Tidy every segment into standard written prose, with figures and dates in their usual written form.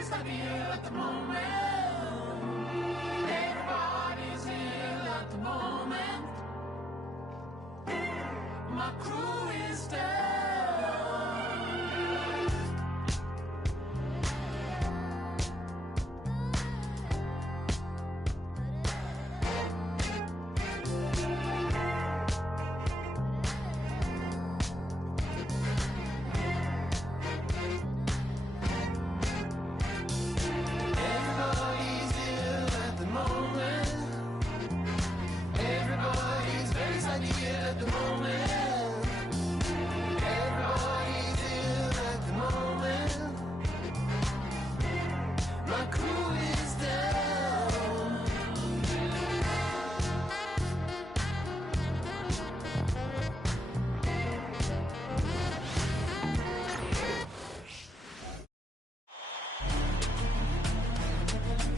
Everybody's ill at the moment. Everybody's ill at the moment. My crew is down.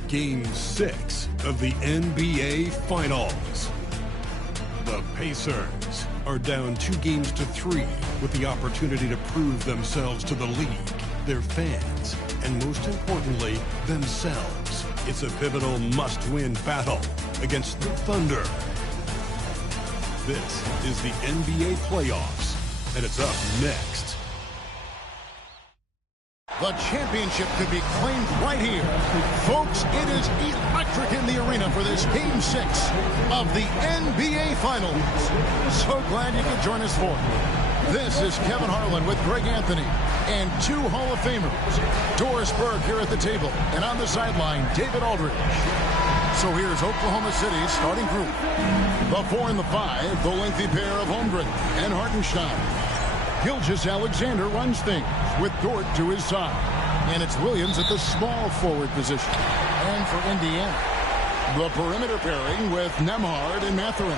Game 6 of the NBA Finals. The Pacers are down 2-3 with the opportunity to prove themselves to the league, their fans, and most importantly, themselves. It's a pivotal must-win battle against the Thunder. This is the NBA playoffs, and it's up next. The championship could be claimed right here. Folks, it is electric in the arena for this Game 6 of the NBA Finals. So glad you could join us for it. This is Kevin Harlan with Greg Anthony and two Hall of Famers. Doris Burke here at the table, and on the sideline, David Aldridge. So here's Oklahoma City's starting group. The 4 and the 5, the lengthy pair of Holmgren and Hartenstein. Gilgeous-Alexander runs things with Dort to his side. And it's Williams at the small forward position. And for Indiana, the perimeter pairing with Nembhard and Mathurin.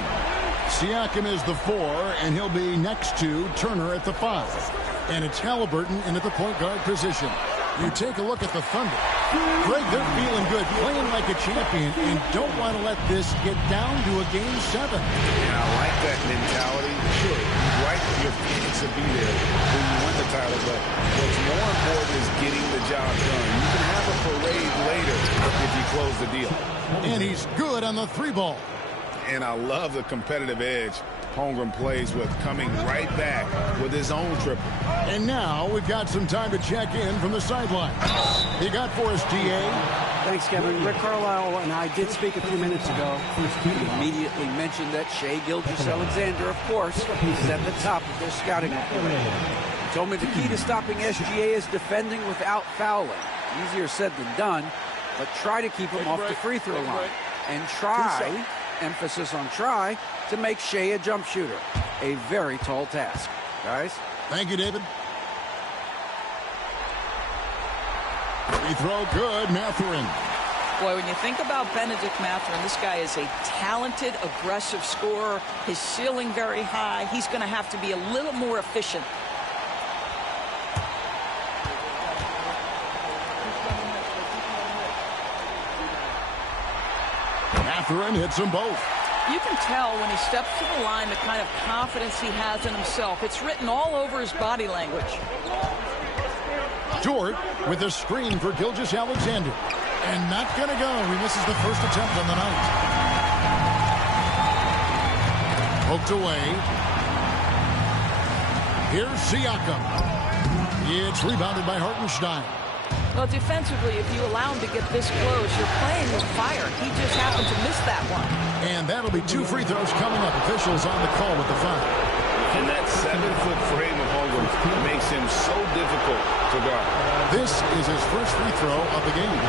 Siakam is the 4, and he'll be next to Turner at the 5. And it's Halliburton in at the point guard position. You take a look at the Thunder. Greg, they're feeling good, playing like a champion, and don't want to let this get down to a Game 7. Yeah, I like that mentality. Sure, you'd like your fans to be there when you win the title, but what's more important is getting the job done. You can have a parade later if you close the deal. And he's good on the 3-ball. And I love the competitive edge Holmgren plays with, coming right back with his own triple. And now we've got some time to check in from the sideline. He got for us, DA. Thanks, Kevin. Rick Carlisle and I did speak a few minutes ago. He immediately mentioned that Shai Gilgeous-Alexander, of course, is at the top of their scouting report. He told me the key to stopping SGA is defending without fouling. Easier said than done, but try to keep him off the free throw line. And try, emphasis on try, to make Shai a jump shooter. A very tall task. Guys? Thank you, David. Free throw good, Mathurin. Boy, when you think about Benedict Mathurin, this guy is a talented, aggressive scorer. His ceiling very high. He's going to have to be a little more efficient. Mathurin hits them both. You can tell when he steps to the line the kind of confidence he has in himself. It's written all over his body language. Dort with a screen for Gilgeous-Alexander. And not going to go. He misses the first attempt on the night. Poked away. Here's Siakam. It's rebounded by Hartenstein. Well, defensively, if you allow him to get this close, you're playing with fire. He just happened to miss that one. And that'll be 2 free throws coming up. Officials on the call with the foul. And that 7-foot frame of Holmgren makes him so difficult to guard. This is his first free throw of the game.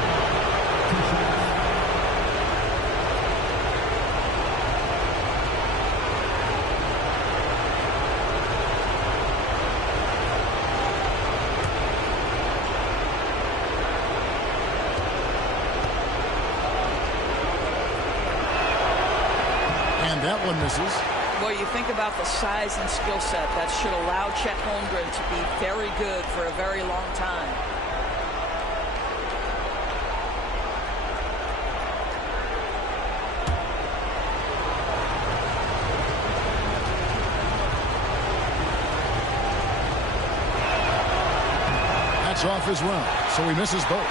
That one misses. Well, you think about the size and skill set that should allow Chet Holmgren to be very good for a very long time. That's off as well, so he misses both.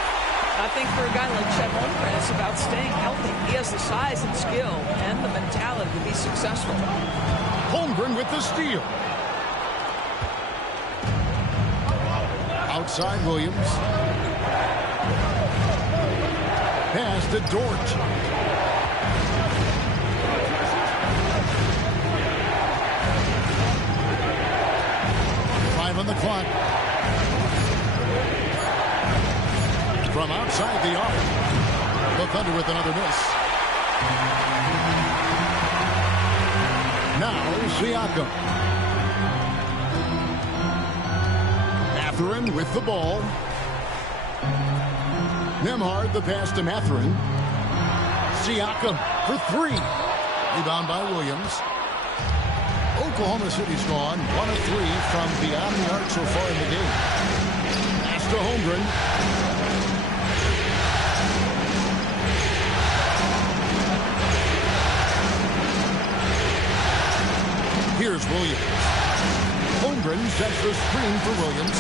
I think for a guy like Chet Holmgren, it's about staying healthy. He has the size and skill and the mentality to be successful. Holmgren with the steal. Outside Williams. Pass to Dort. On the clock. From outside the arc. The Thunder with another miss. Now Siakam. Mathurin with the ball. Nembhard the pass to Mathurin. Siakam for three. Rebound by Williams. Oklahoma City's gone 1 of 3 from beyond the arc so far in the game. Pass to Holmgren. Here's Williams. Holmgren sets the screen for Williams.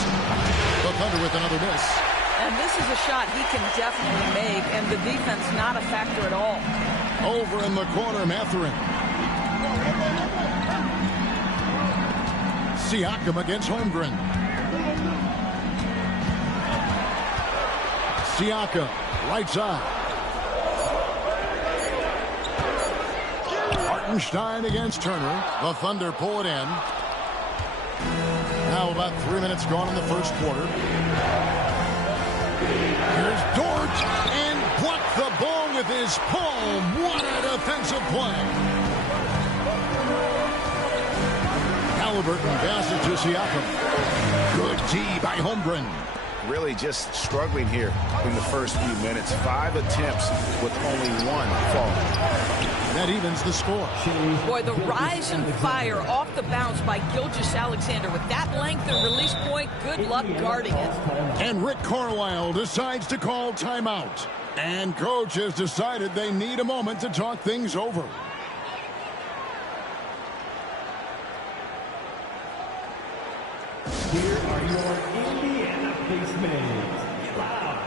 The Thunder with another miss. And this is a shot he can definitely make, and the defense not a factor at all. Over in the corner, Mathurin. Siakam against Holmgren. Siakam, right side. Hartenstein against Turner. The Thunder pull it in. Now about 3 minutes gone in the first quarter. Here's Dort and blocked the ball with his palm. What a defensive play. Halliburton passes to Siakam. Good D by Holmgren. Really just struggling here in the first few minutes. 5 attempts with only 1 fall. That evens the score. Boy, the rise and fire off the bounce by Gilgeous-Alexander. With that length and release point, good luck guarding it. And Rick Carlisle decides to call timeout. And coach has decided they need a moment to talk things over. Here are your Indiana Pacemates. Wow.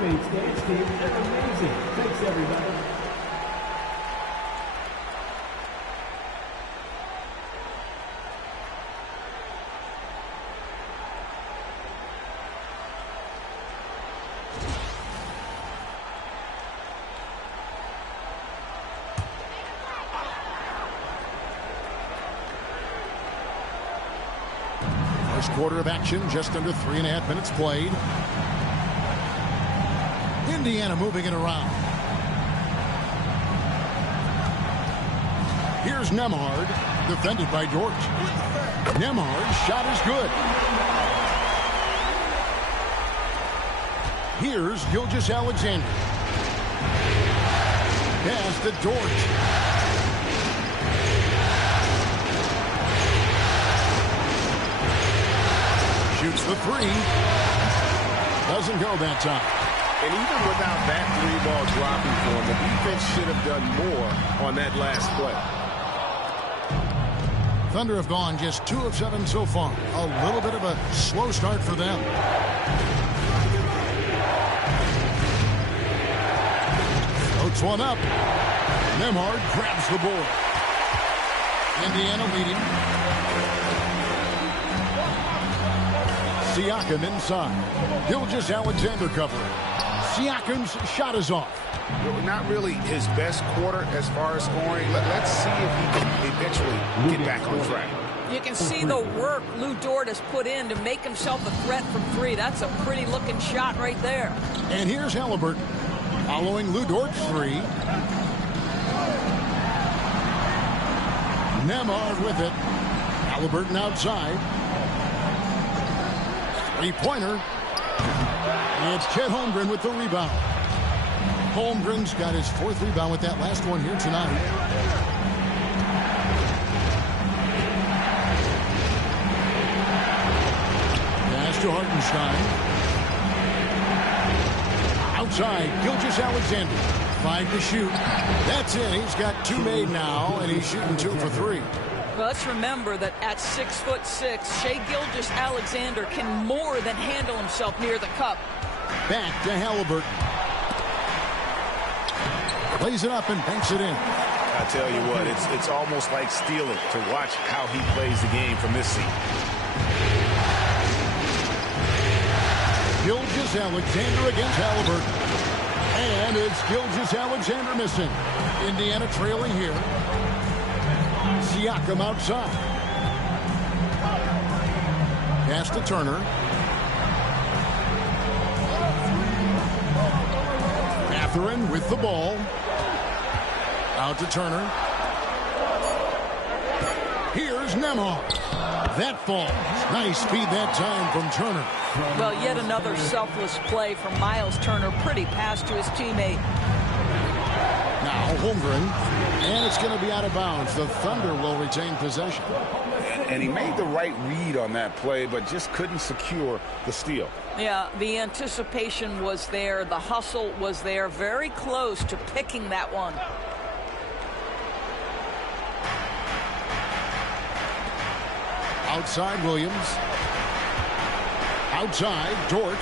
Dance team, that's amazing. Thanks, everybody. First quarter of action, just under 3.5 minutes played. Indiana moving it around. Here's Nembhard, defended by Dort. Nembhard's shot is good. Here's Gilgeous-Alexander. Pass to Dort. Shoots the three. Doesn't go that time. And even without that 3-ball dropping for him, the defense should have done more on that last play. Thunder have gone just 2 of 7 so far. A little bit of a slow start for them. puts one up. Nembhard grabs the board. Indiana leading. Siakam inside. Gilgeous-Alexander covering. Siakam's shot is off. Not really his best quarter as far as scoring. Let's see if he can eventually get back on track. You can see the work Lou Dort has put in to make himself a threat from three. That's a pretty looking shot right there. And here's Halliburton following Lou Dort's three. Nembhard with it. Halliburton outside. Three-pointer. It's Chet Holmgren with the rebound. Holmgren's got his fourth rebound with that last one here tonight. Pass to Hartenstein. Outside, Gilgeous-Alexander. 5 to shoot. That's it. He's got 2 made now, and he's shooting 2 for 3. Well, let's remember that at 6'6", Shai Gilgeous-Alexander can more than handle himself near the cup. Back to Halliburton. Plays it up and banks it in. I tell you what, it's almost like stealing to watch how he plays the game from this seat. Gilgeous-Alexander against Halliburton. And it's Gilgeous-Alexander missing. Indiana trailing here. Siakam outside. Pass to Turner. Mathurin with the ball. Out to Turner. Here's Nembhard. That falls. Nice speed that time from Turner. Well, yet another selfless play from Miles Turner. Pretty pass to his teammate. Now Holmgren. And it's going to be out of bounds. The Thunder will retain possession. And he made the right read on that play, but just couldn't secure the steal. Yeah, the anticipation was there. The hustle was there. Very close to picking that one. Outside Williams. Outside Dort.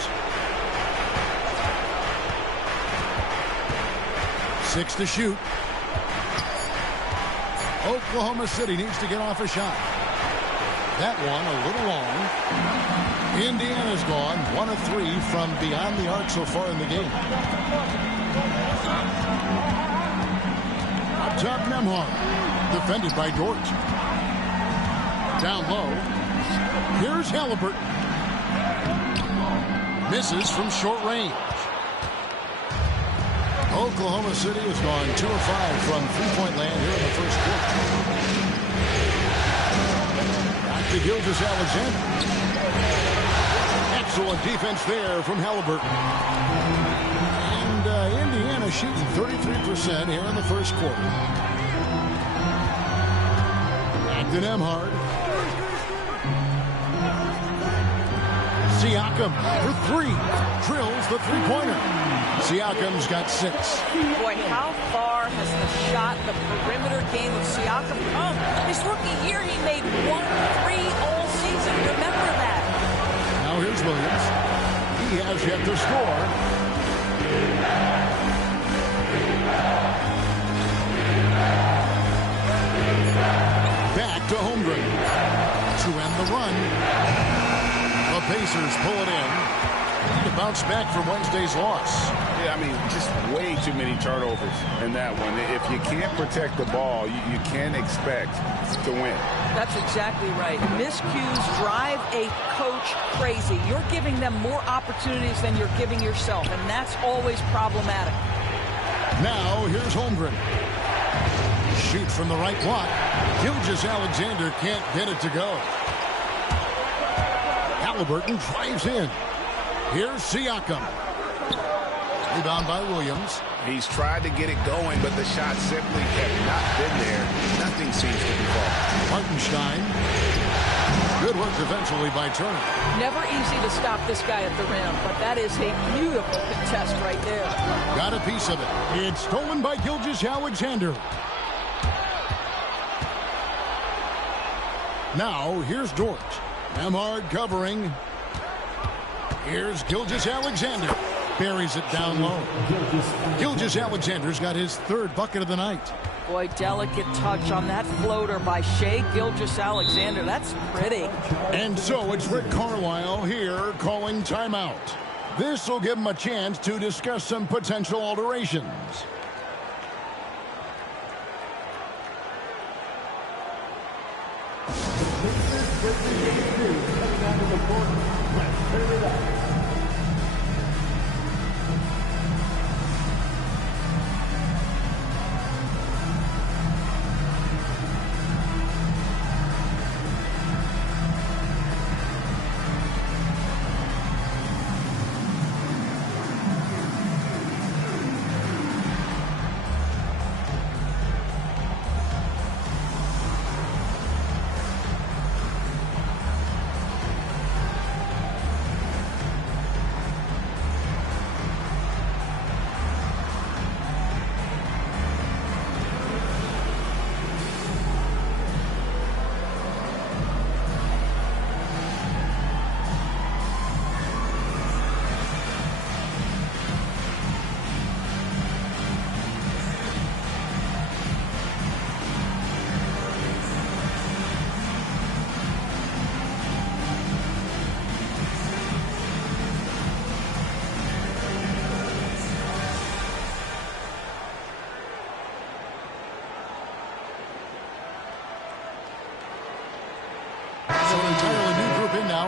6 to shoot. Oklahoma City needs to get off a shot. That one a little long. Indiana's gone 1 of 3 from beyond the arc so far in the game. Up top Nembhard. Defended by Dort. Down low. Here's Halliburton. Misses from short range. Oklahoma City has gone 2 of 5 from three-point land here in the first quarter. Back to Gilgeous-Alexander. Excellent defense there from Halliburton. And Indiana shooting 33% here in the first quarter. Back to Nembhard. Siakam for 3. Drills the three-pointer. Siakam's got 6. Boy, how far has the shot, the perimeter game of Siakam come? His rookie year, he made 1 3 all season. Remember that. Now here's Williams. He has yet to score. Back to Holmgren. To end the run. The Pacers pull it in. To bounce back from Wednesday's loss. Yeah, I mean, just way too many turnovers in that one. If you can't protect the ball, you can't expect to win. That's exactly right. Miscues drive a coach crazy. You're giving them more opportunities than you're giving yourself, and that's always problematic. Now, here's Holmgren. Shoot from the right block. Gilgeous-Alexander can't get it to go. Halliburton drives in. Here's Siakam. Rebound by Williams. He's tried to get it going, but the shot simply have not been there. Nothing seems to be falling. Hartenstein. Good work defensively by Turner. Never easy to stop this guy at the rim, but that is a beautiful contest right there. Got a piece of it. It's stolen by Gilgeous-Alexander. Now, here's Dort. Nembhard covering. Here's Gilgeous-Alexander. buries it down low. Gilgeous-Alexander's got his third bucket of the night. Boy, delicate touch on that floater by Shai Gilgeous-Alexander. That's pretty. And so it's Rick Carlisle here calling timeout. This will give him a chance to discuss some potential alterations.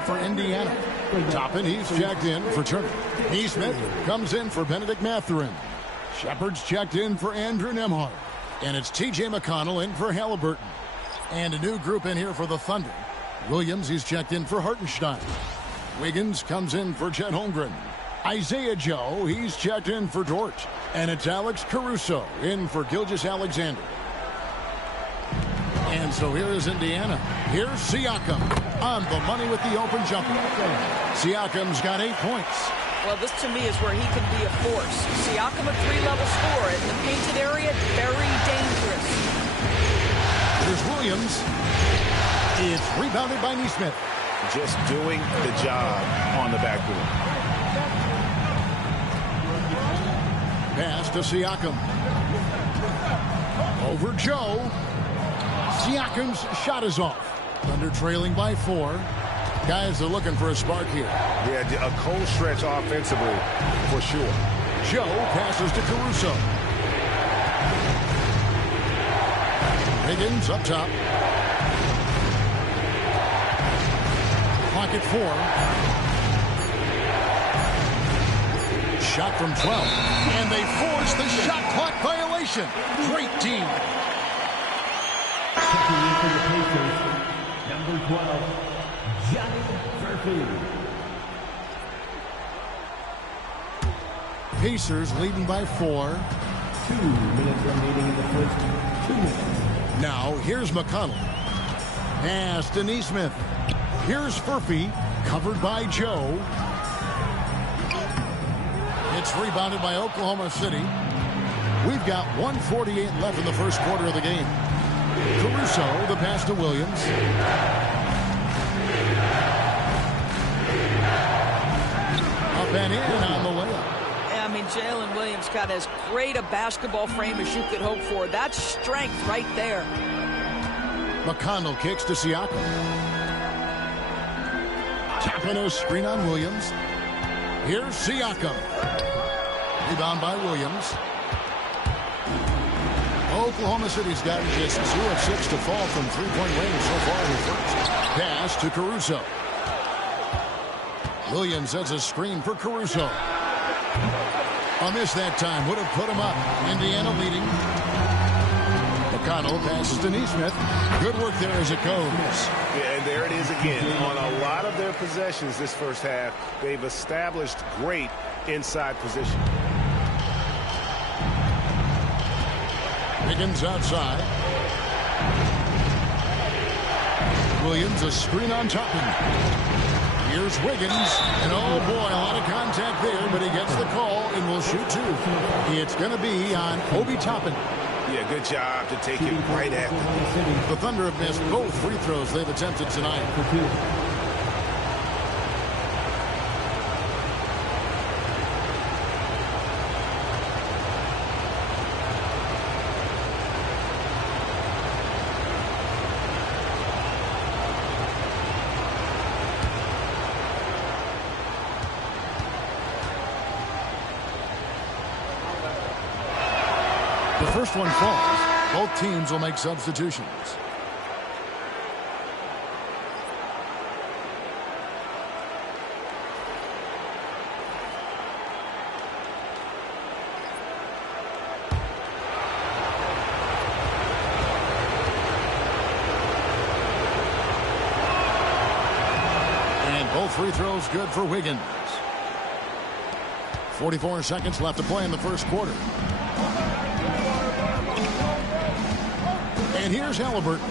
For Indiana. Toppin, he's checked in for Turner. Neesmith comes in for Benedict Mathurin. Shepard's checked in for Andrew Nembhard. And it's T.J. McConnell in for Halliburton. And a new group in here for the Thunder. Williams, he's checked in for Hartenstein. Wiggins comes in for Chet Holmgren. Isaiah Joe, he's checked in for Dort. And it's Alex Caruso in for Gilgeous-Alexander. And so here is Indiana. Here's Siakam on the money with the open jumper. Siakam's got 8 points. Well, this to me is where he can be a force. Siakam, a 3-level scorer in the painted area, very dangerous. Here's Williams. It's rebounded by Neesmith. Just doing the job on the backboard. Pass to Siakam. Over Joe. Siakam's shot is off. Thunder trailing by 4. Guys are looking for a spark here. Yeah, a cold stretch offensively for sure. Joe passes to Caruso. Higgins up top. Clock at 4. Shot from 12. And they force the shot clock violation. Great team. Checking in for the Pacers, number 12, Johnny Murphy. Pacers leading by 4. 2 minutes remaining in the first 2 minutes. Now, here's McConnell. Pass to Neesmith. Here's Furphy, covered by Joe. It's rebounded by Oklahoma City. We've got 1:48 left in the first quarter of the game. Caruso, the pass to Williams. Up and in on the layup. I mean, Jalen Williams got as great a basketball frame as you could hope for. That's strength right there. McConnell kicks to Siakam. Tapping a screen on Williams. Here's Siakam. Rebound by Williams. Oklahoma City's gotten just 2 of 6 to fall from three-point range so far in the first. Pass to Caruso. Williams has a screen for Caruso. A miss that time would have put him up. Indiana leading. McConnell passes to Neesmith. Good work there as it goes. Yeah, and there it is again. On a lot of their possessions this first half, they've established great inside position. Higgins outside. Williams, a screen on Toppin. Here's Wiggins. And oh boy, a lot of contact there, but he gets the call and will shoot 2. It's going to be on Obi Toppin. Yeah, good job to take it right at them. The Thunder have missed both free throws they've attempted tonight. The first one falls. Both teams will make substitutions. Both free throws good for Wiggins. 44 seconds left to play in the first quarter. And here's Halliburton.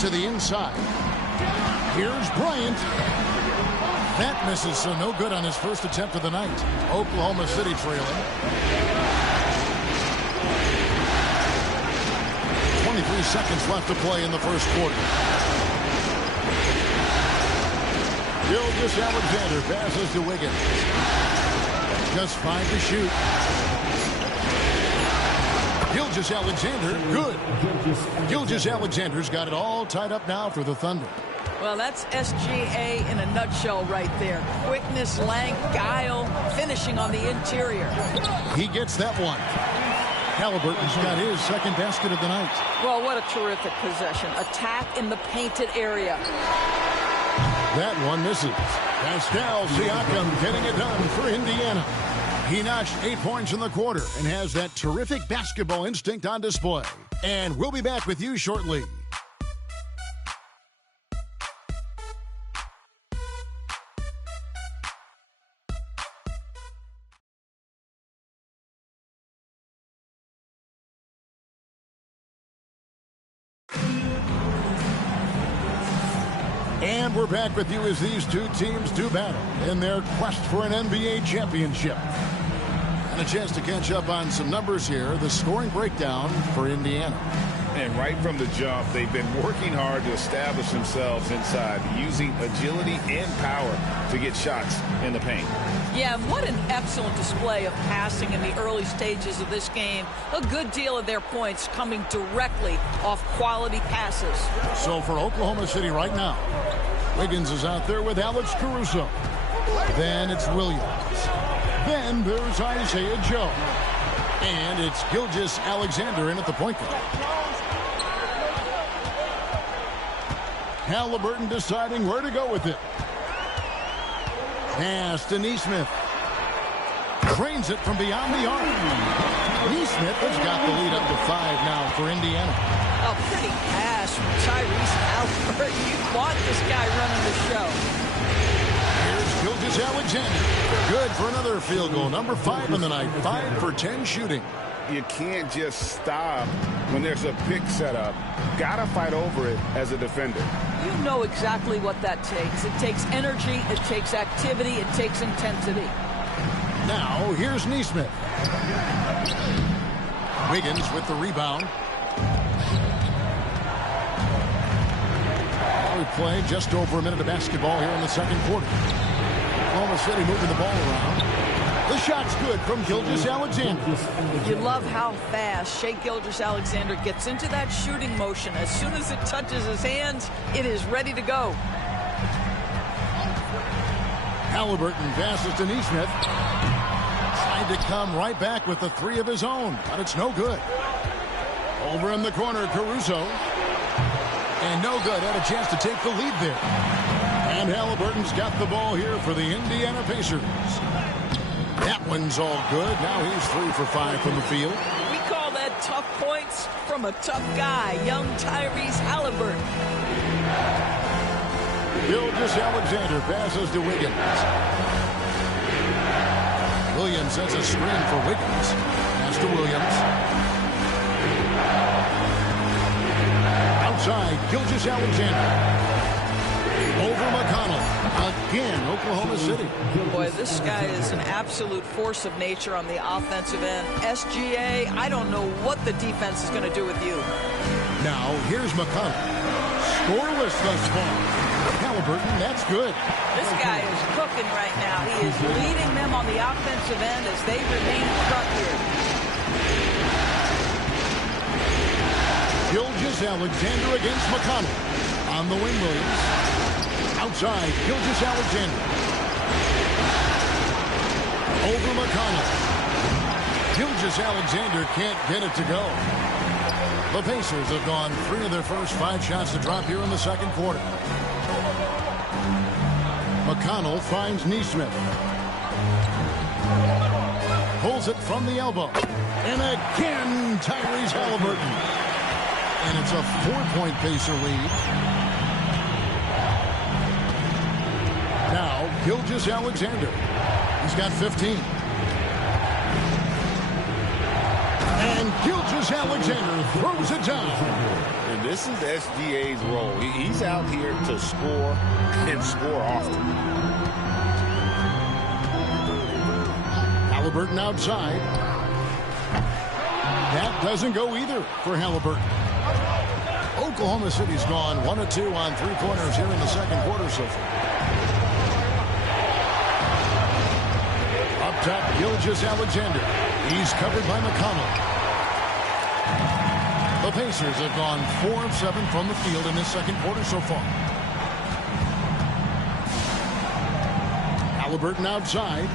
To the inside. Here's Bryant. That misses, so no good on his first attempt of the night. Oklahoma City trailing. 23 seconds left to play in the first quarter. Alexander passes to Wiggins. Just 5 to shoot. Alexander, good. Alexander's got it all tied up now for the Thunder. Well, that's SGA in a nutshell right there. Quickness, length, guile, finishing on the interior. He gets that one. Halliburton's got his second basket of the night. Well, what a terrific possession. Attack in the painted area. That one misses. Pascal Siakam getting it done for Indiana. He notched 8 points in the quarter and has that terrific basketball instinct on display. And we'll be back with you shortly. And we're back with you as these two teams do battle in their quest for an NBA championship. And a chance to catch up on some numbers here. The scoring breakdown for Indiana. And right from the jump, they've been working hard to establish themselves inside, using agility and power to get shots in the paint. Yeah, what an excellent display of passing in the early stages of this game. A good deal of their points coming directly off quality passes. So for Oklahoma City right now, Wiggins is out there with Alex Caruso. Then it's Williams. Then there's Isaiah Joe. And it's Alexander in at the point guard. Halliburton deciding where to go with it. Pass to Nesmith. Trains it from beyond the arc. Nesmith has got the lead up to 5 now for Indiana. A pretty pass from Tyrese Halliburton. You want this guy running the show. Here's Alexander. Good for another field goal. Number 5 in the night. 5 for 10 shooting. You can't just stop when there's a pick set up. Gotta fight over it as a defender. You know exactly what that takes. It takes energy, it takes activity, it takes intensity. Now, here's Nesmith. Wiggins with the rebound. We play just over a minute of basketball here in the second quarter. Oklahoma City moving the ball around. The shot's good from Alexander. You love how fast Shai Gilgeous-Alexander gets into that shooting motion. As soon as it touches his hands, it is ready to go. Halliburton passes to Nesmith. Tried to come right back with the 3 of his own, but it's no good. Over in the corner, Caruso. And no good. Had a chance to take the lead there. And Halliburton's got the ball here for the Indiana Pacers. That one's all good. Now he's 3 for 5 from the field. We call that tough points from a tough guy, young Tyrese Halliburton. Alexander passes to Wiggins. Williams sets a screen for Wiggins. Pass to Williams. Outside, Alexander. Over McConnell. Again, Oklahoma City. Boy, this guy is an absolute force of nature on the offensive end. SGA, I don't know what the defense is going to do with you. Now, here's McConnell. Scoreless thus far. Halliburton, that's good. This guy is cooking right now. He is leading them on the offensive end as they remain front here. Alexander against McConnell. On the wing, Williams. Outside, Alexander. Over McConnell. Gilgeous-Alexander can't get it to go. The Pacers have gone 3 of their first 5 shots to drop here in the second quarter. McConnell finds Neesmith. Pulls it from the elbow. And again, Tyrese Halliburton. And it's a 4-point Pacer lead. Now, Gilgeous-Alexander. He's got 15. And Gilgeous-Alexander throws it down. And this is SGA's role. He's out here to score and score often. Halliburton outside. That doesn't go either for Halliburton. Oklahoma City's gone 1 of 2 on 3-pointers here in the second quarter so far. Up top, Gilgeous-Alexander. He's covered by McConnell. The Pacers have gone 4 of 7 from the field in this second quarter so far. Halliburton outside.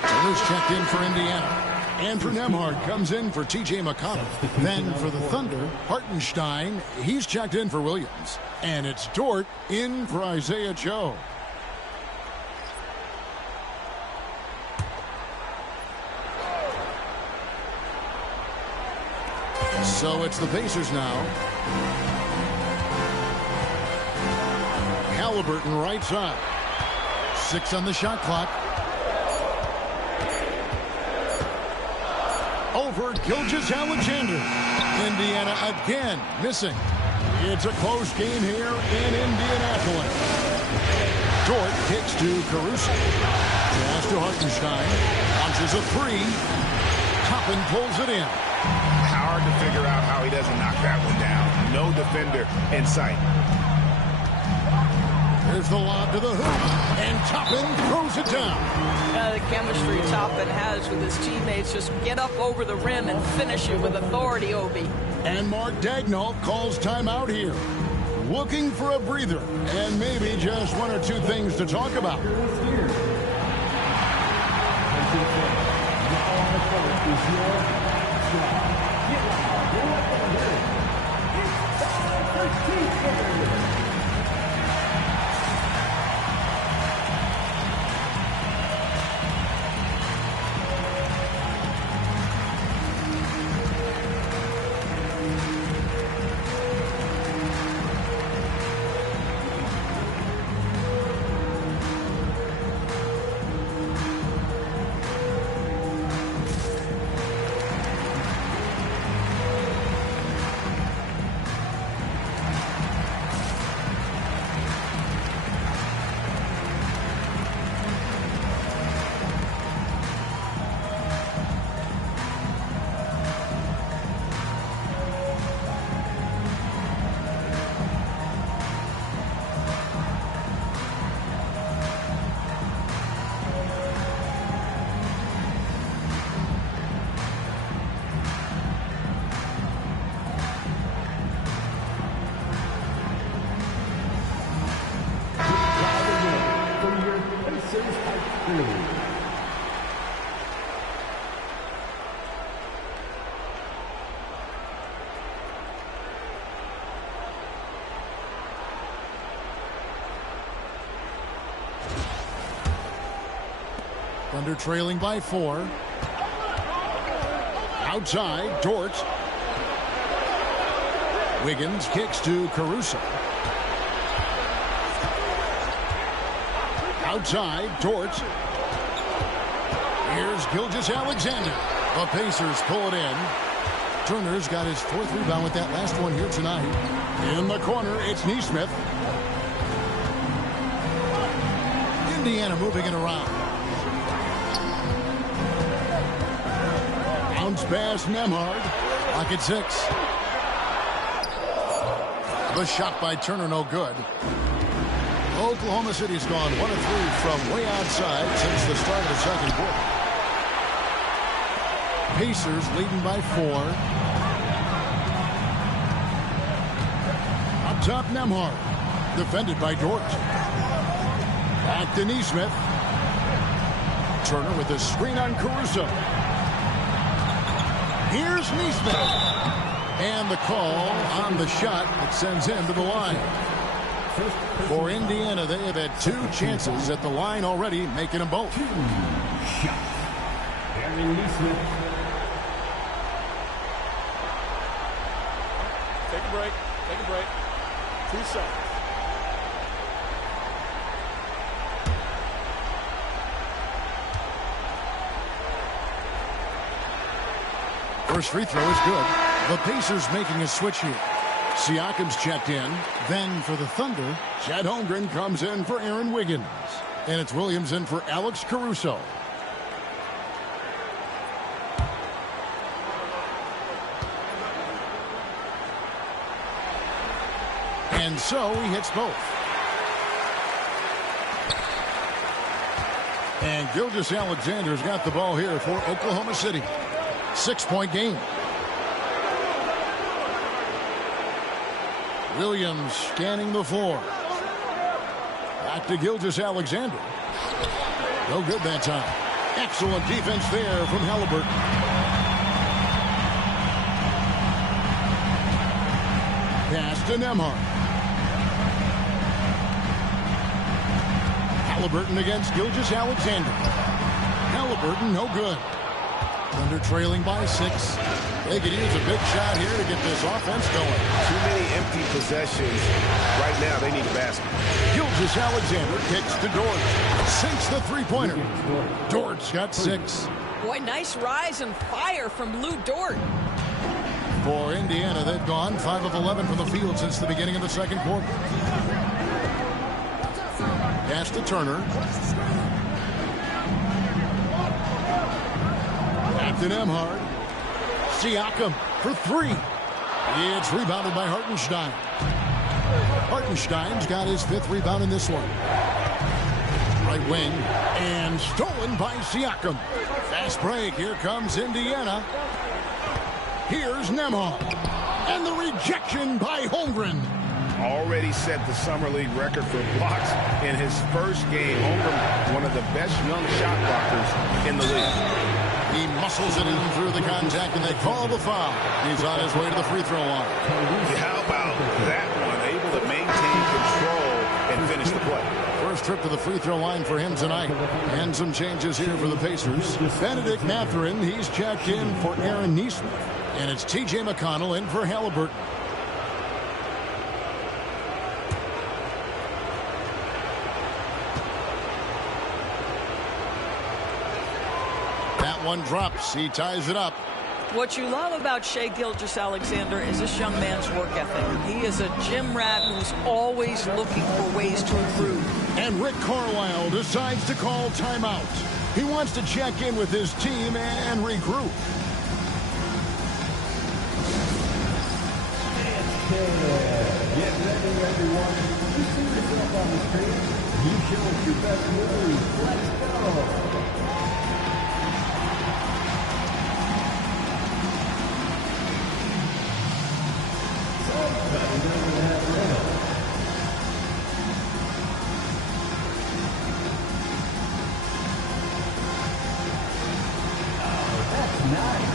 Turner's checked in for Indiana. Andrew Nembhard comes in for T.J. McConnell. Then for the Thunder, Hartenstein, he's checked in for Williams. And it's Dort in for Isaiah Joe. So it's the Pacers now. Halliburton right side. 6 on the shot clock. Over Gilgeous-Alexander. Indiana again missing. It's a close game here in Indianapolis. Dort kicks to Caruso. Pass to Hartenstein. Launches a 3. Toppin pulls it in. Hard to figure out how he doesn't knock that one down. No defender in sight. There's the lob to the hoop, and Toppin throws it down. The chemistry Toppin has with his teammates, just get up over the rim and finish it with authority, Obi. And Mark Daigneault calls timeout here. Looking for a breather, and maybe just 1 or 2 things to talk about. Thunder trailing by 4. Outside, Dort. Wiggins kicks to Caruso. Outside, Dort. Here's Gilgeous-Alexander. The Pacers pull it in. Turner's got his 4th rebound with that last one here tonight. In the corner, it's Neesmith. Indiana moving it around. Bounce pass, Nembhard. Lock at 6. The shot by Turner, no good. Oklahoma City's gone 1 of 3 from way outside since the start of the second quarter. Pacers leading by 4. Up top, Nembhard. Defended by Dort. Back to Neesmith. Turner with the screen on Caruso. Here's Neesmith. And the call on the shot that sends him to the line. For Indiana, they have had 2 chances at the line already, making them both. 2 shots. Aaron Neesmith. Take a break. Take a break. 2 seconds. First free throw is good. The Pacers making a switch here. Siakam's checked in. Then for the Thunder, Chet Holmgren comes in for Aaron Wiggins. And it's Williams in for Alex Caruso. And so he hits both. And Gilgeous-Alexander's got the ball here for Oklahoma City. 6-point game. Williams scanning the floor. Back to Gilgeous-Alexander. No good that time. Excellent defense there from Halliburton. Pass to Nembhard. Halliburton against Gilgeous-Alexander. Halliburton no good. Thunder trailing by 6. They could use a big shot here to get this offense going. Too many empty possessions. Right now, they need a basket. Gilgeous-Alexander kicks to Dort. Sinks the three-pointer. Dort's got 6. Boy, nice rise and fire from Lou Dort. For Indiana, they've gone 5 of 11 from the field since the beginning of the second quarter. Pass to Turner. Back to Nembhard. Siakam for 3. It's rebounded by Hartenstein. Hartenstein's got his 5th rebound in this one. Right wing. And stolen by Siakam. Fast break. Here comes Indiana. Here's Nembhard. And the rejection by Holmgren. Already set the Summer League record for blocks in his first game. Holmgren, one of the best young shot blockers in the league. He muscles it in through the contact, and they call the foul. He's on his way to the free throw line. How about that one? Able to maintain control and finish the play. First trip to the free throw line for him tonight. And some changes here for the Pacers. Benedict Mathurin, he's checked in for Aaron Neesmith. And it's T.J. McConnell in for Halliburton. That one drops. He ties it up. What you love about Shai Gilgeous-Alexander is this young man's work ethic. He is a gym rat who's always looking for ways to improve. And Rick Carlisle decides to call timeout. He wants to check in with his team and regroup. Get ready, everyone. You see yourself on the screen. You show us your best moves. Let's go. Somebody doesn't have rhythm. Oh, that's nice.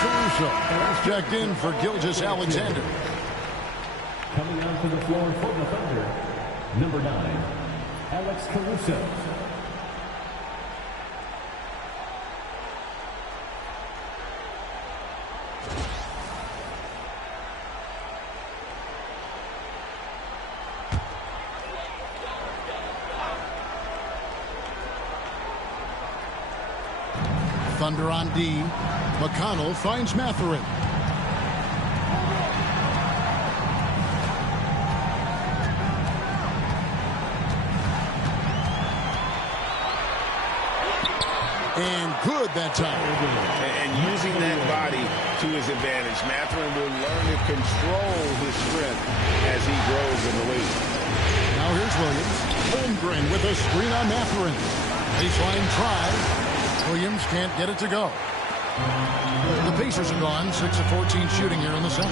Caruso checked in for Gilgeous-Alexander. Coming onto the floor for the Thunder, number 9, Alex Caruso. Thunder on D. McConnell finds Mathurin. And good that time. And using that body to his advantage. Mathurin will learn to control his strength as he grows in the league. Now here's Williams. Holmgren with a screen on Mathurin. Baseline try. Williams can't get it to go. The Pacers are gone 6 of 14 shooting here in the second.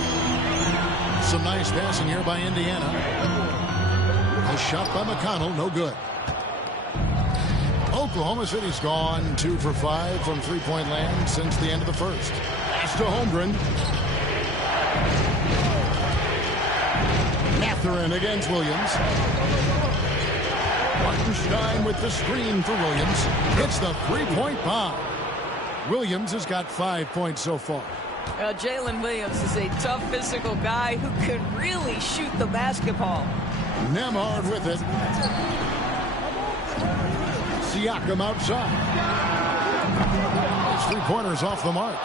Some nice passing here by Indiana. A shot by McConnell, no good. Oklahoma City's gone 2 for 5 from three-point land since the end of the first. Pass to Holmgren. Mathurin against Williams. Martenstein with the screen for Williams. Hits the three-point bomb. Williams has got 5 points so far. Jalen Williams is a tough physical guy who can really shoot the basketball. Nembhard with it. Siakam outside. His three-pointers off the mark.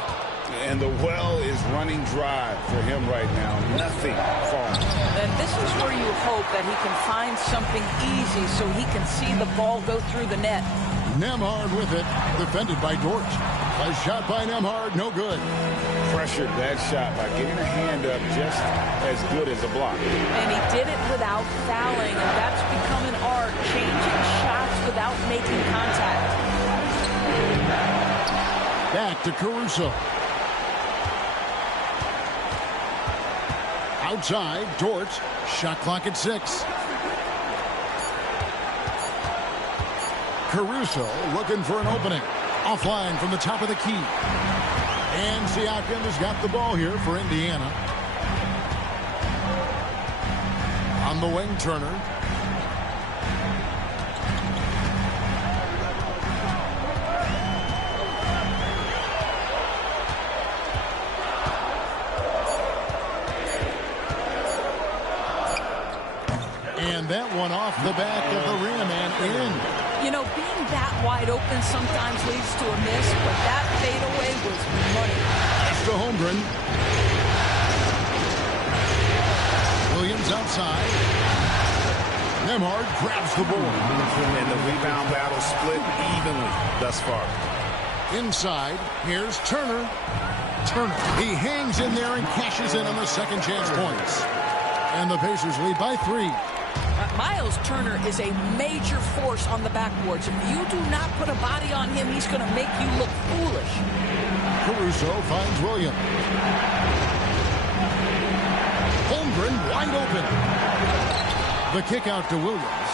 And the well is running dry for him right now. Nothing falling. And this is where you hope that he can find something easy so he can see the ball go through the net. Nembhard with it. Defended by Dort. A shot by Nembhard, no good. Pressured that shot by getting a hand up just as good as a block. And he did it without fouling, and that's become an art, changing shots without making contact. Back to Caruso. Outside, Dort. Shot clock at 6. Caruso looking for an opening. Offline from the top of the key. And Siakam has got the ball here for Indiana. On the wing, Turner. And that one off the back of the rim and in. You know, being that wide open sometimes leads to a miss, but that fadeaway was money. That's to Holmgren. Williams outside. Nembhard grabs the board. And the rebound battle split evenly thus far. Inside, here's Turner. Turner, he hangs in there and cashes in on the second chance points. And the Pacers lead by 3. Miles Turner is a major force on the backboards. If you do not put a body on him, he's going to make you look foolish. Caruso finds Williams. Holmgren wide open. The kick out to Williams.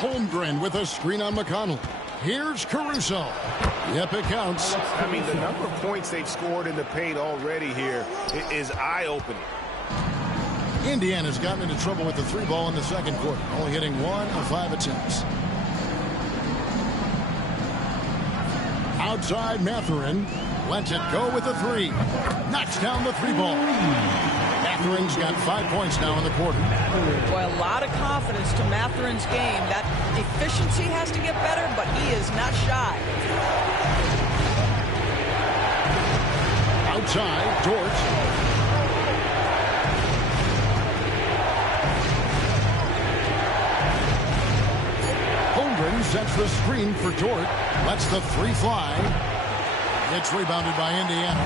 Holmgren with a screen on McConnell. Here's Caruso. Yep, it counts. I mean, the number of points they've scored in the paint already here is eye-opening. Indiana's gotten into trouble with the 3 ball in the second quarter, only hitting 1 of 5 attempts. Outside, Mathurin lets it go with the 3. Knocks down the 3 ball. Mathurin's got 5 points now in the quarter. Boy, a lot of confidence to Mathurin's game. That efficiency has to get better, but he is not shy. Outside, Dort. Sets the screen for Dort. Lets the 3 fly. It's rebounded by Indiana.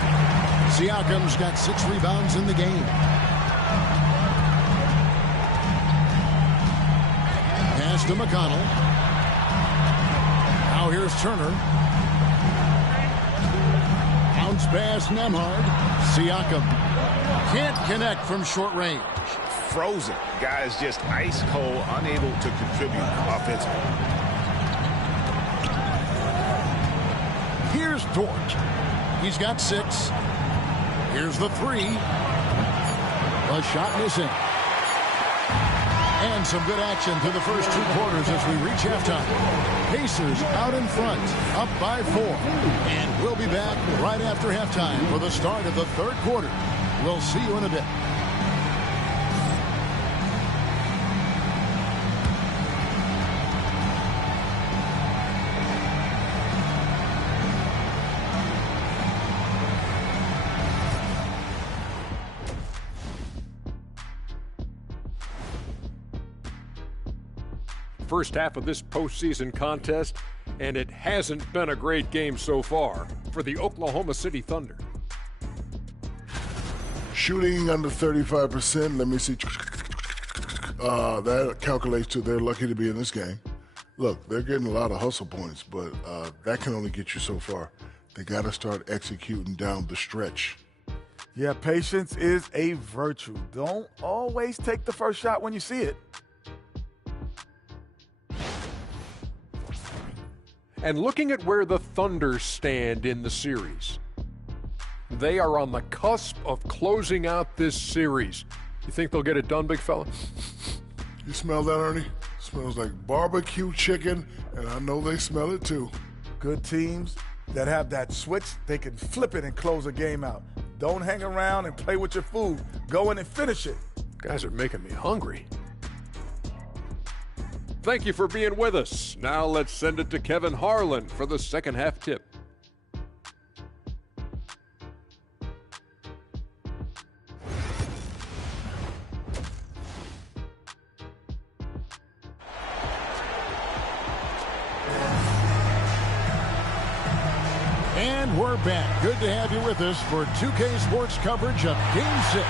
Siakam's got 6 rebounds in the game. Pass to McConnell. Now here's Turner. Bounce pass, Nembhard. Siakam can't connect from short range. Frozen. Guy is just ice cold, unable to contribute offensively. Here's Dort. He's got 6. Here's the 3. A shot missing. And some good action through the first 2 quarters as we reach halftime. Pacers out in front, up by 4. And we'll be back right after halftime for the start of the 3rd quarter. We'll see you in a bit. first half of this postseason contest, and it hasn't been a great game so far for the Oklahoma City Thunder. Shooting under 35%. Let me see. That calculates to they're lucky to be in this game. Look, they're getting a lot of hustle points, but that can only get you so far. They got to start executing down the stretch. Yeah, patience is a virtue. Don't always take the first shot when you see it. And looking at where the Thunder stand in the series, they are on the cusp of closing out this series. You think they'll get it done, big fella? You smell that, Ernie? Smells like barbecue chicken, and I know they smell it too. Good teams that have that switch, they can flip it and close a game out. Don't hang around and play with your food. Go in and finish it. Guys are making me hungry. Thank you for being with us. Now let's send it to Kevin Harlan for the second half tip. And we're back. Good to have you with us for 2K Sports coverage of Game 6.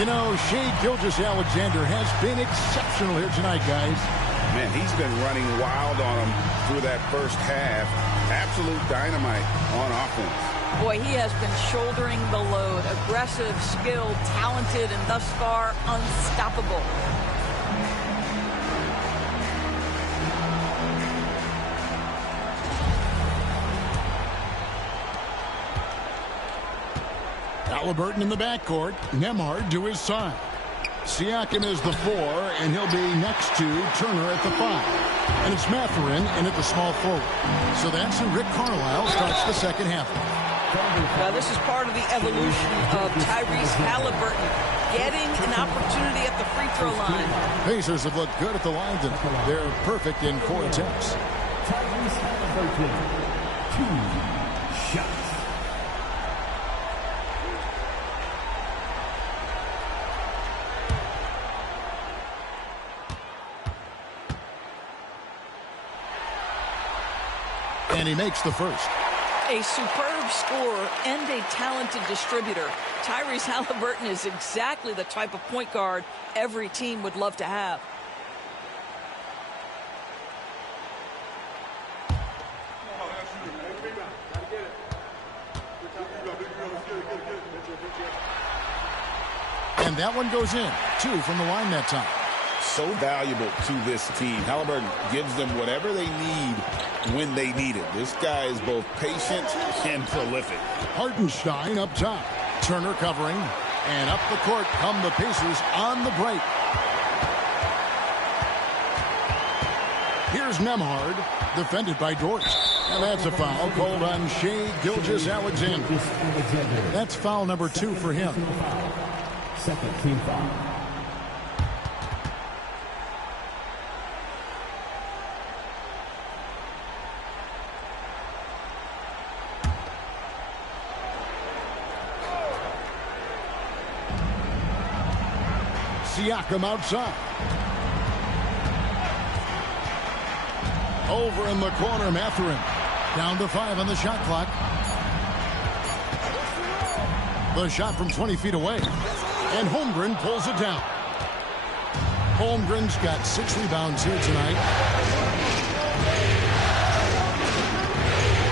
You know, Shai Gilgeous-Alexander has been exceptional here tonight, guys. Man, he's been running wild on them through that first half. Absolute dynamite on offense. Boy, he has been shouldering the load. Aggressive, skilled, talented, and thus far unstoppable. Halliburton in the backcourt. Nembhard to his side. Siakam is the 4, and he'll be next to Turner at the 5. And it's Mathurin in at the small forward. So that's who Rick Carlisle starts the second half with. Now, this is part of the evolution of Tyrese Halliburton getting an opportunity at the free throw line. Pacers have looked good at the line tonight. They're perfect in 4 attempts. Tyrese Halliburton, 2 shots. And he makes the first. A superb scorer and a talented distributor. Tyrese Halliburton is exactly the type of point guard every team would love to have. And that one goes in. 2 from the line that time. So valuable to this team. Halliburton gives them whatever they need when they need it. This guy is both patient and prolific. Hartenstein up top. Turner covering. And up the court come the Pacers on the break. Here's Nembhard, defended by Dort. And that's a foul called on Shai Gilgeous-Alexander. That's foul number 2 for him. Second team foul. Siakam outside. Over in the corner, Mathurin. Down to 5 on the shot clock. The shot from 20 feet away. And Holmgren pulls it down. Holmgren's got 6 rebounds here tonight.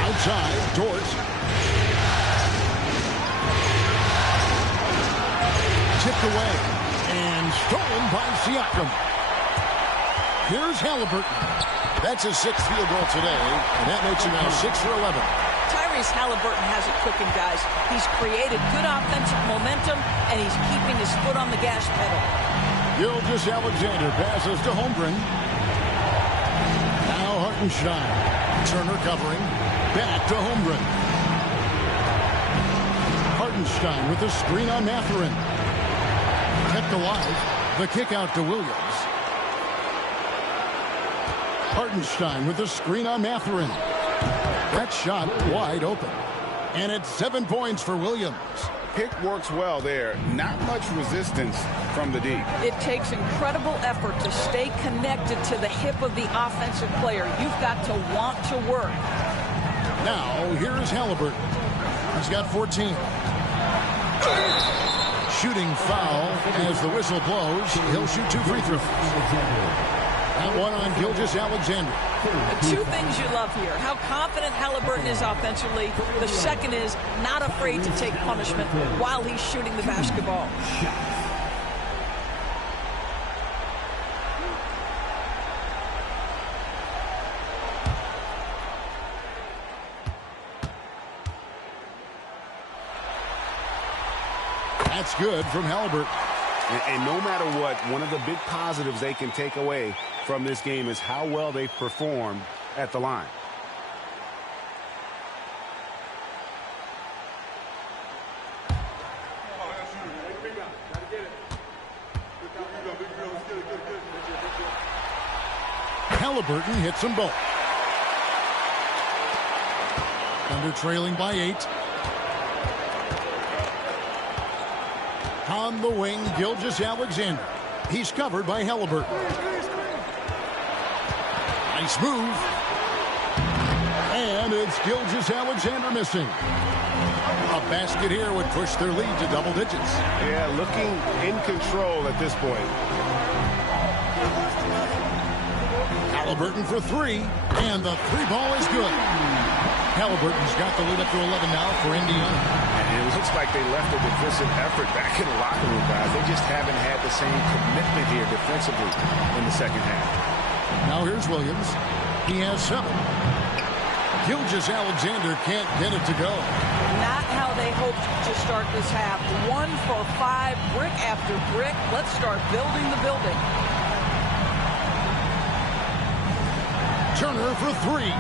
Outside, Dort. Tipped away. And stolen by Siakam. Here's Halliburton. That's his 6th field goal today, and that makes him now 6 for 11. Tyrese Halliburton has it cooking, guys. He's created good offensive momentum, and he's keeping his foot on the gas pedal. Gilgeous-Alexander passes to Holmgren. Now Hartenstein. Turner covering. Back to Holmgren. Hartenstein with the screen on Mathurin. Kept alive. The kick out to Williams. Hartenstein with the screen on Mathurin. That shot wide open. And it's 7 points for Williams. pick works well there. Not much resistance from the D. It takes incredible effort to stay connected to the hip of the offensive player. You've got to want to work. Now, here is Halliburton. He's got 14. Shooting foul as the whistle blows. He'll shoot 2 free throws. That one on Gilgeous-Alexander. The 2 things you love here. How confident Halliburton is offensively. The second is not afraid to take punishment while he's shooting the basketball. That's good from Halliburton. And no matter what, one of the big positives they can take away from this game is how well they performed at the line. Halliburton hits them both. Thunder trailing by 8. On the wing, Gilgeous-Alexander. He's covered by Halliburton. Nice move. And it's Gilgeous-Alexander missing. A basket here would push their lead to double digits. Yeah, looking in control at this point. Halliburton for 3. And the 3 ball is good. Halliburton's got the lead up to 11 now for Indiana. And it looks like they left a defensive effort back in the locker room, guys. They just haven't had the same commitment here defensively in the second half. Now here's Williams. He has 7. Gilgeous-Alexander can't get it to go. Not how they hoped to start this half. 1 for 5, brick after brick. Let's start building the building. Turner for 3.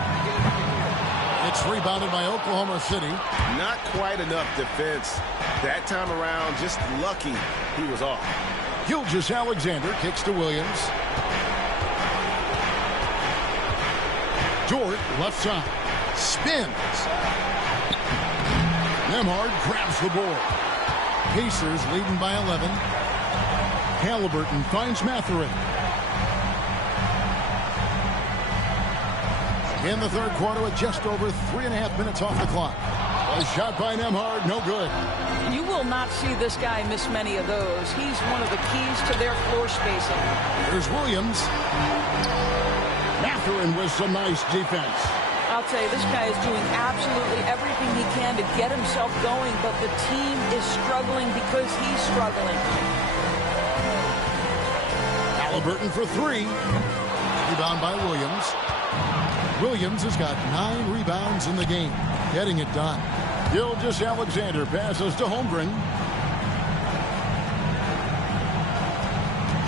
It's rebounded by Oklahoma City. Not quite enough defense that time around. Just lucky he was off. Gilgeous-Alexander kicks to Williams. Dort left side. Spins. Nembhard grabs the board. Pacers leading by 11. Halliburton finds Mathurin. In the third quarter with just over 3.5 minutes off the clock. A shot by Nembhard, no good. You will not see this guy miss many of those. He's one of the keys to their floor spacing. Here's Williams. Mathurin with some nice defense. I'll tell you, this guy is doing absolutely everything he can to get himself going, but the team is struggling because he's struggling. Halliburton for 3. Rebound by Williams. Williams has got 9 rebounds in the game, getting it done. Gilgeous-Alexander passes to Holmgren.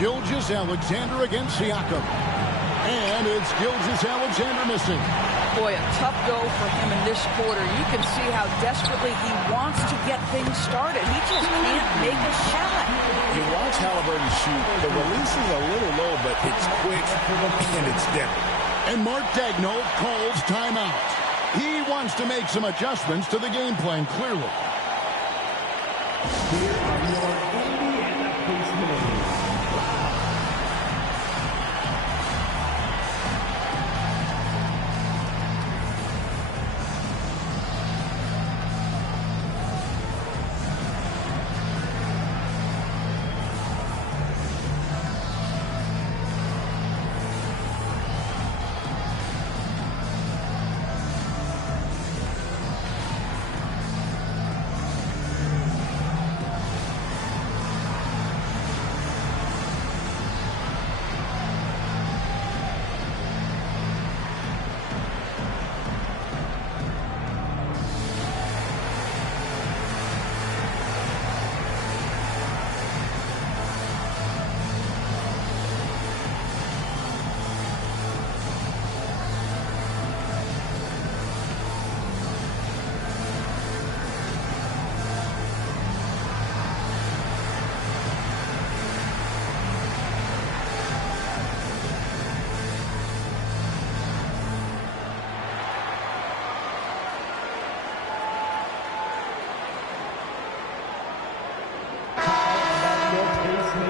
Gilgeous-Alexander against Siakam. And it's Gilgeous-Alexander missing. Boy, a tough go for him in this quarter. You can see how desperately he wants to get things started. He just can't make a shot. You watch Halliburton shoot. The release is a little low, but it's quick and it's definite. And Mark Daigneault calls timeout. He wants to make some adjustments to the game plan, clearly. Here are your Indiana Pacers.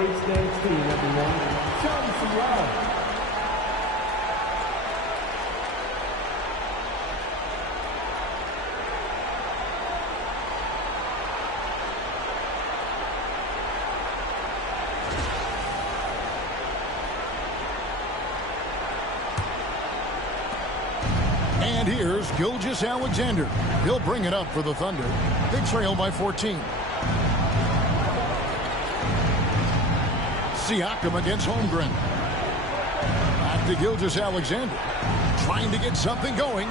States dance team, everyone. Show them some love. And here's Gilgeous-Alexander. He'll bring it up for the Thunder. They trail by 14. Siakam against Holmgren. Back to Gilgeous-Alexander. Trying to get something going.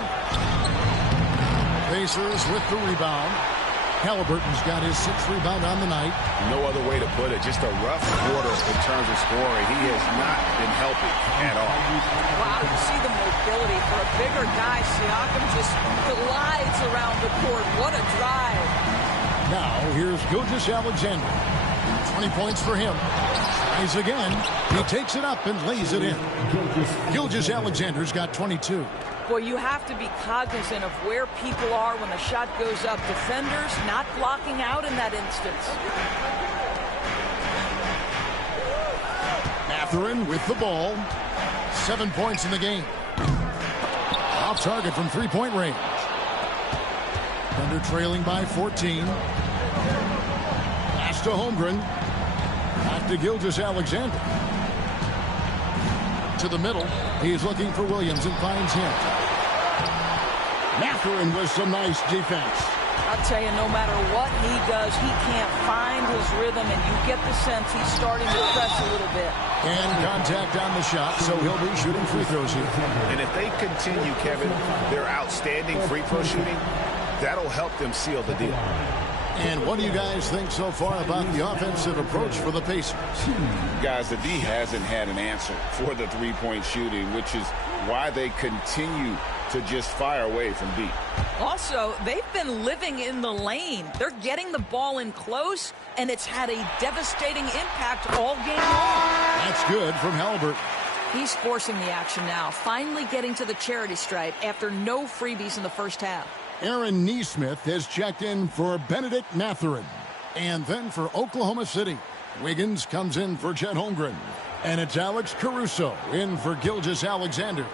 Pacers with the rebound. Halliburton's got his 6th rebound on the night. No other way to put it. Just a rough quarter in terms of scoring. He has not been helping at all. Wow, you see the mobility for a bigger guy. Siakam just glides around the court. What a drive. Now, here's Gilgeous-Alexander. 20 points for him. Tries again. He takes it up and lays it in. Gilgeous-Alexander's got 22. Well, you have to be cognizant of where people are when the shot goes up. Defenders not blocking out in that instance. Mathurin with the ball. 7 points in the game. Off target from three-point range. Thunder trailing by 14. Pass to Holmgren. Back to Gilgeous-Alexander. To the middle. He's looking for Williams and finds him. Mathurin with some nice defense. I'll tell you, no matter what he does, he can't find his rhythm, and you get the sense he's starting to press a little bit. And contact on the shot, so he'll be shooting free throws here. And if they continue, Kevin, their outstanding free throw shooting, that'll help them seal the deal. And what do you guys think so far about the offensive approach for the Pacers? Guys, the D hasn't had an answer for the three-point shooting, which is why they continue to just fire away from deep. Also, they've been living in the lane. They're getting the ball in close, and it's had a devastating impact all game long. That's good from Halliburton. He's forcing the action now, finally getting to the charity stripe after no freebies in the first half. Aaron Nesmith has checked in for Benedict Mathurin. And then for Oklahoma City, Wiggins comes in for Chet Holmgren. And it's Alex Caruso in for Gilgeous-Alexander.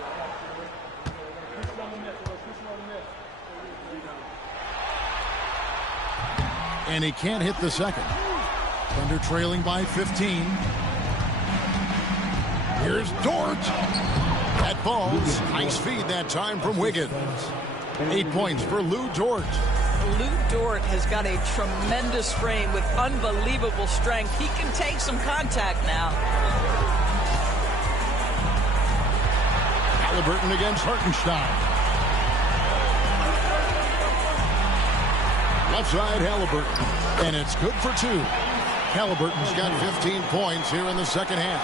And he can't hit the second. Thunder trailing by 15. Here's Dort. That falls. Nice feed that time from Wiggins. 8 points for Lou Dort. Lou Dort has got a tremendous frame with unbelievable strength. He can take some contact now. Halliburton against Hartenstein. Left side, Halliburton. And it's good for 2. Halliburton's got 15 points here in the second half.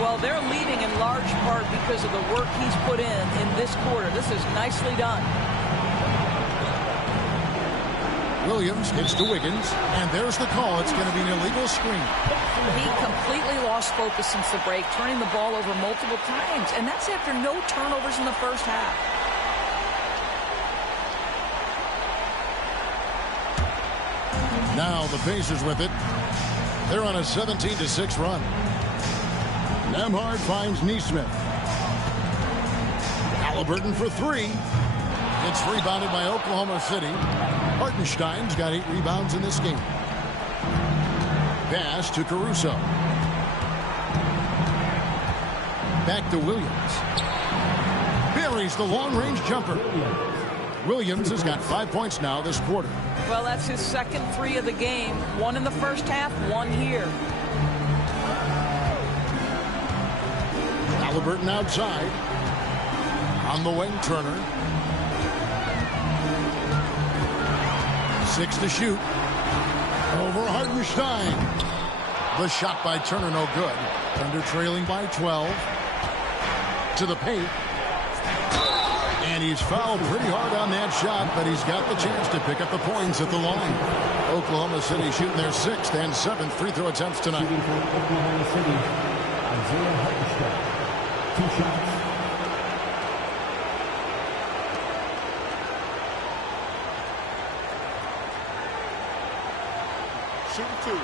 Well, they're leading in large part because of the work he's put in this quarter. This is nicely done. Williams hits to Wiggins, and there's the call. It's going to be an illegal screen. He completely lost focus since the break, turning the ball over multiple times, and that's after no turnovers in the first half. Now the Pacers with it. They're on a 17-6 run. Nembhard finds Nesmith. Halliburton for 3. It's rebounded by Oklahoma City. Hartenstein's got 8 rebounds in this game. Pass to Caruso. Back to Williams. Buries the long-range jumper. Williams has got 5 points now this quarter. Well, that's his second 3 of the game. 1 in the first half, 1 here. Halliburton outside. On the wing, Turner. 6 to shoot. Over Hartenstein. The shot by Turner, no good. Thunder trailing by 12. To the paint. And he's fouled pretty hard on that shot, but he's got the chance to pick up the points at the line. Oklahoma City shooting their 6th and 7th free throw attempts tonight. Oklahoma City, Isaiah Hartenstein. 2 shots. Shooting 2.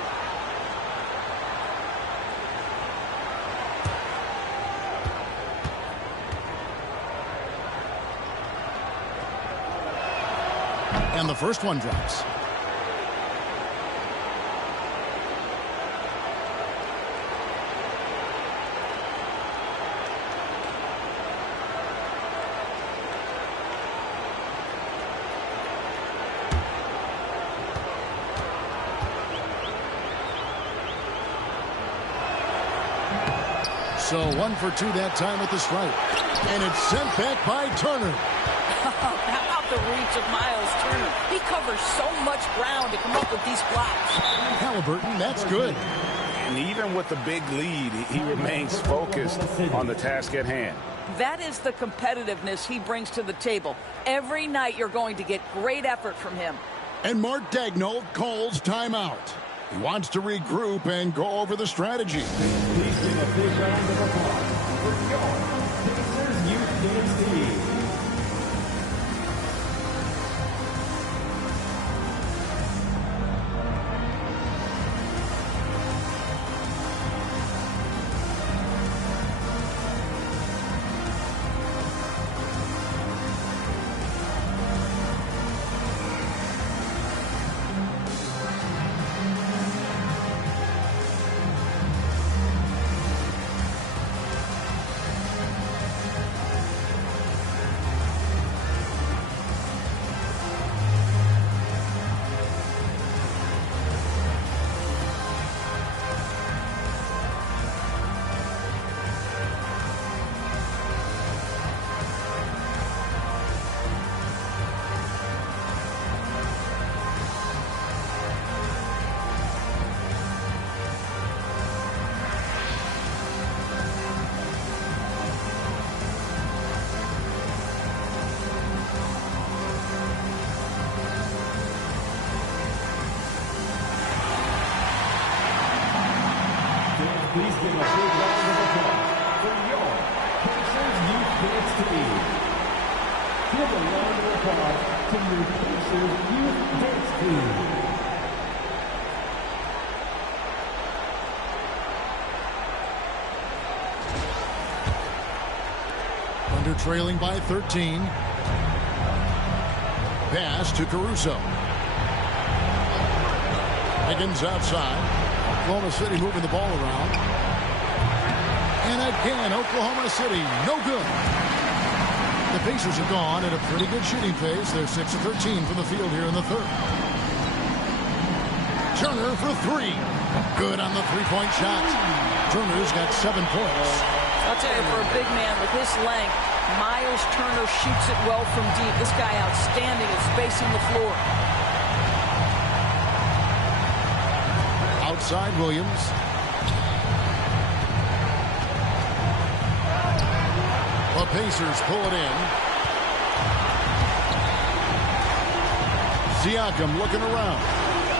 And the first one drops. So 1 for 2 that time at the stripe. And it's sent back by Turner. How about the reach of Miles Turner? He covers so much ground to come up with these blocks. Halliburton, that's good. And even with the big lead, he remains focused on the task at hand. That is the competitiveness he brings to the table. Every night you're going to get great effort from him. And Mark Daigneault calls timeout. He wants to regroup and go over the strategy. Please give a big round of applause for your Pacers Youth Games team. Please give a big round of applause for your Pacers Youth Dance team. Give a round of applause to your Pacers Youth Dance team. Thunder trailing by 13. Pass to Caruso. Higgins outside. Oklahoma City moving the ball around. And again, Oklahoma City, no good. The Pacers are gone at a pretty good shooting pace. They're 6 of 13 from the field here in the third. Turner for 3. Good on the three-point shot. Turner's got 7 points. I'll tell you, for a big man with his length, Miles Turner shoots it well from deep. This guy outstanding at spacing the floor. Outside Williams. The Pacers pull it in. Siakam looking around.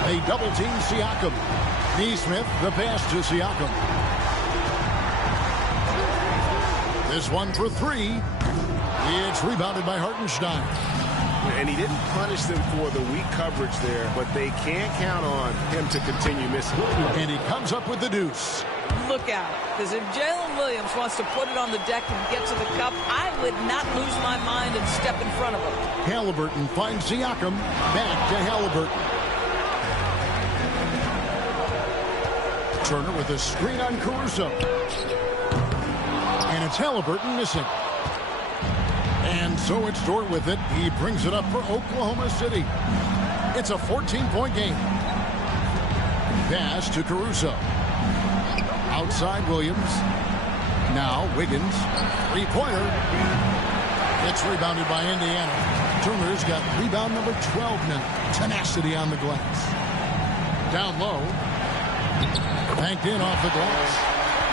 They double team Siakam. Neesmith, the pass to Siakam. This one for 3. It's rebounded by Hartenstein. And he didn't punish them for the weak coverage there, but they can't count on him to continue missing. And he comes up with the deuce. Look out, because if Jalen Williams wants to put it on the deck and get to the cup, I would not lose my mind and step in front of him. Halliburton finds Siakam. Back to Halliburton. Turner with a screen on Caruso. And it's Halliburton missing. And so it's Dort with it. He brings it up for Oklahoma City. It's a 14-point game. Pass to Caruso. Outside Williams. Now Wiggins. Three-pointer. It's rebounded by Indiana. Turner's got rebound number 12 now. Tenacity on the glass. Down low. Banked in off the glass.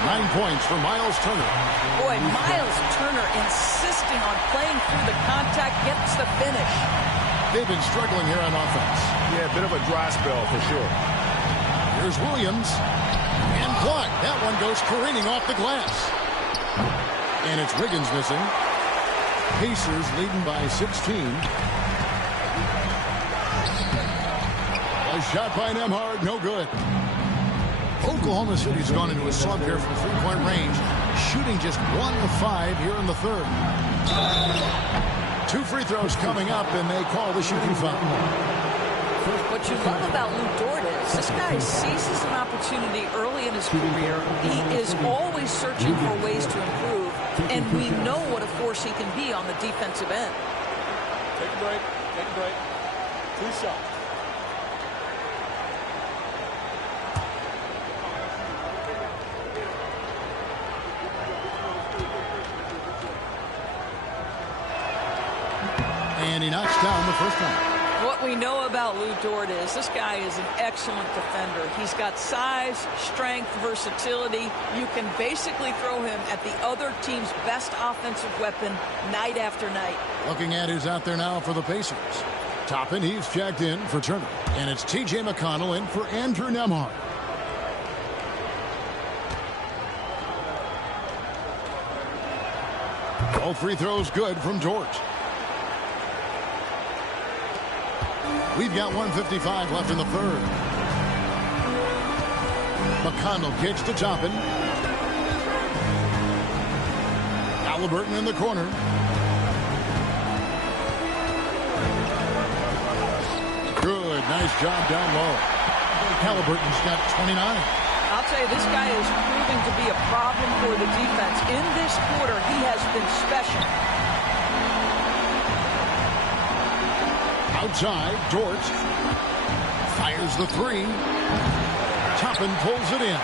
9 points for Miles Turner. Boy, Miles Turner insisting on playing through the contact, gets the finish. They've been struggling here on offense. Yeah, a bit of a dry spell for sure. Here's Williams. And blocked. That one goes careening off the glass. And it's Wiggins missing. Pacers leading by 16. A shot by Nembhard, no good. Oklahoma City's gone into a slump here from three-point range, shooting just 1 of 5 here in the third. 2 free throws coming up, and they call the shooting foul. What you love about Lou Dort is this guy seizes an opportunity early in his career. He is always searching for ways to improve, and we know what a force he can be on the defensive end. Take a break. Take a break. 2 shots. And he knocks down the first one. What we know about Lou Dort is this guy is an excellent defender. He's got size, strength, versatility. You can basically throw him at the other team's best offensive weapon night after night. Looking at who's out there now for the Pacers. Toppin, he's checked in for Turner. And it's T.J. McConnell in for Andrew Nembhard. All free throws good from Dort. We've got 1:55 left in the third. McConnell kicks to Toppin. Halliburton in the corner. Good, nice job down low. Halliburton's got 29. I'll tell you, this guy is proving to be a problem for the defense. In this quarter, he has been special. Outside, Dort fires the 3. Toppin pulls it in.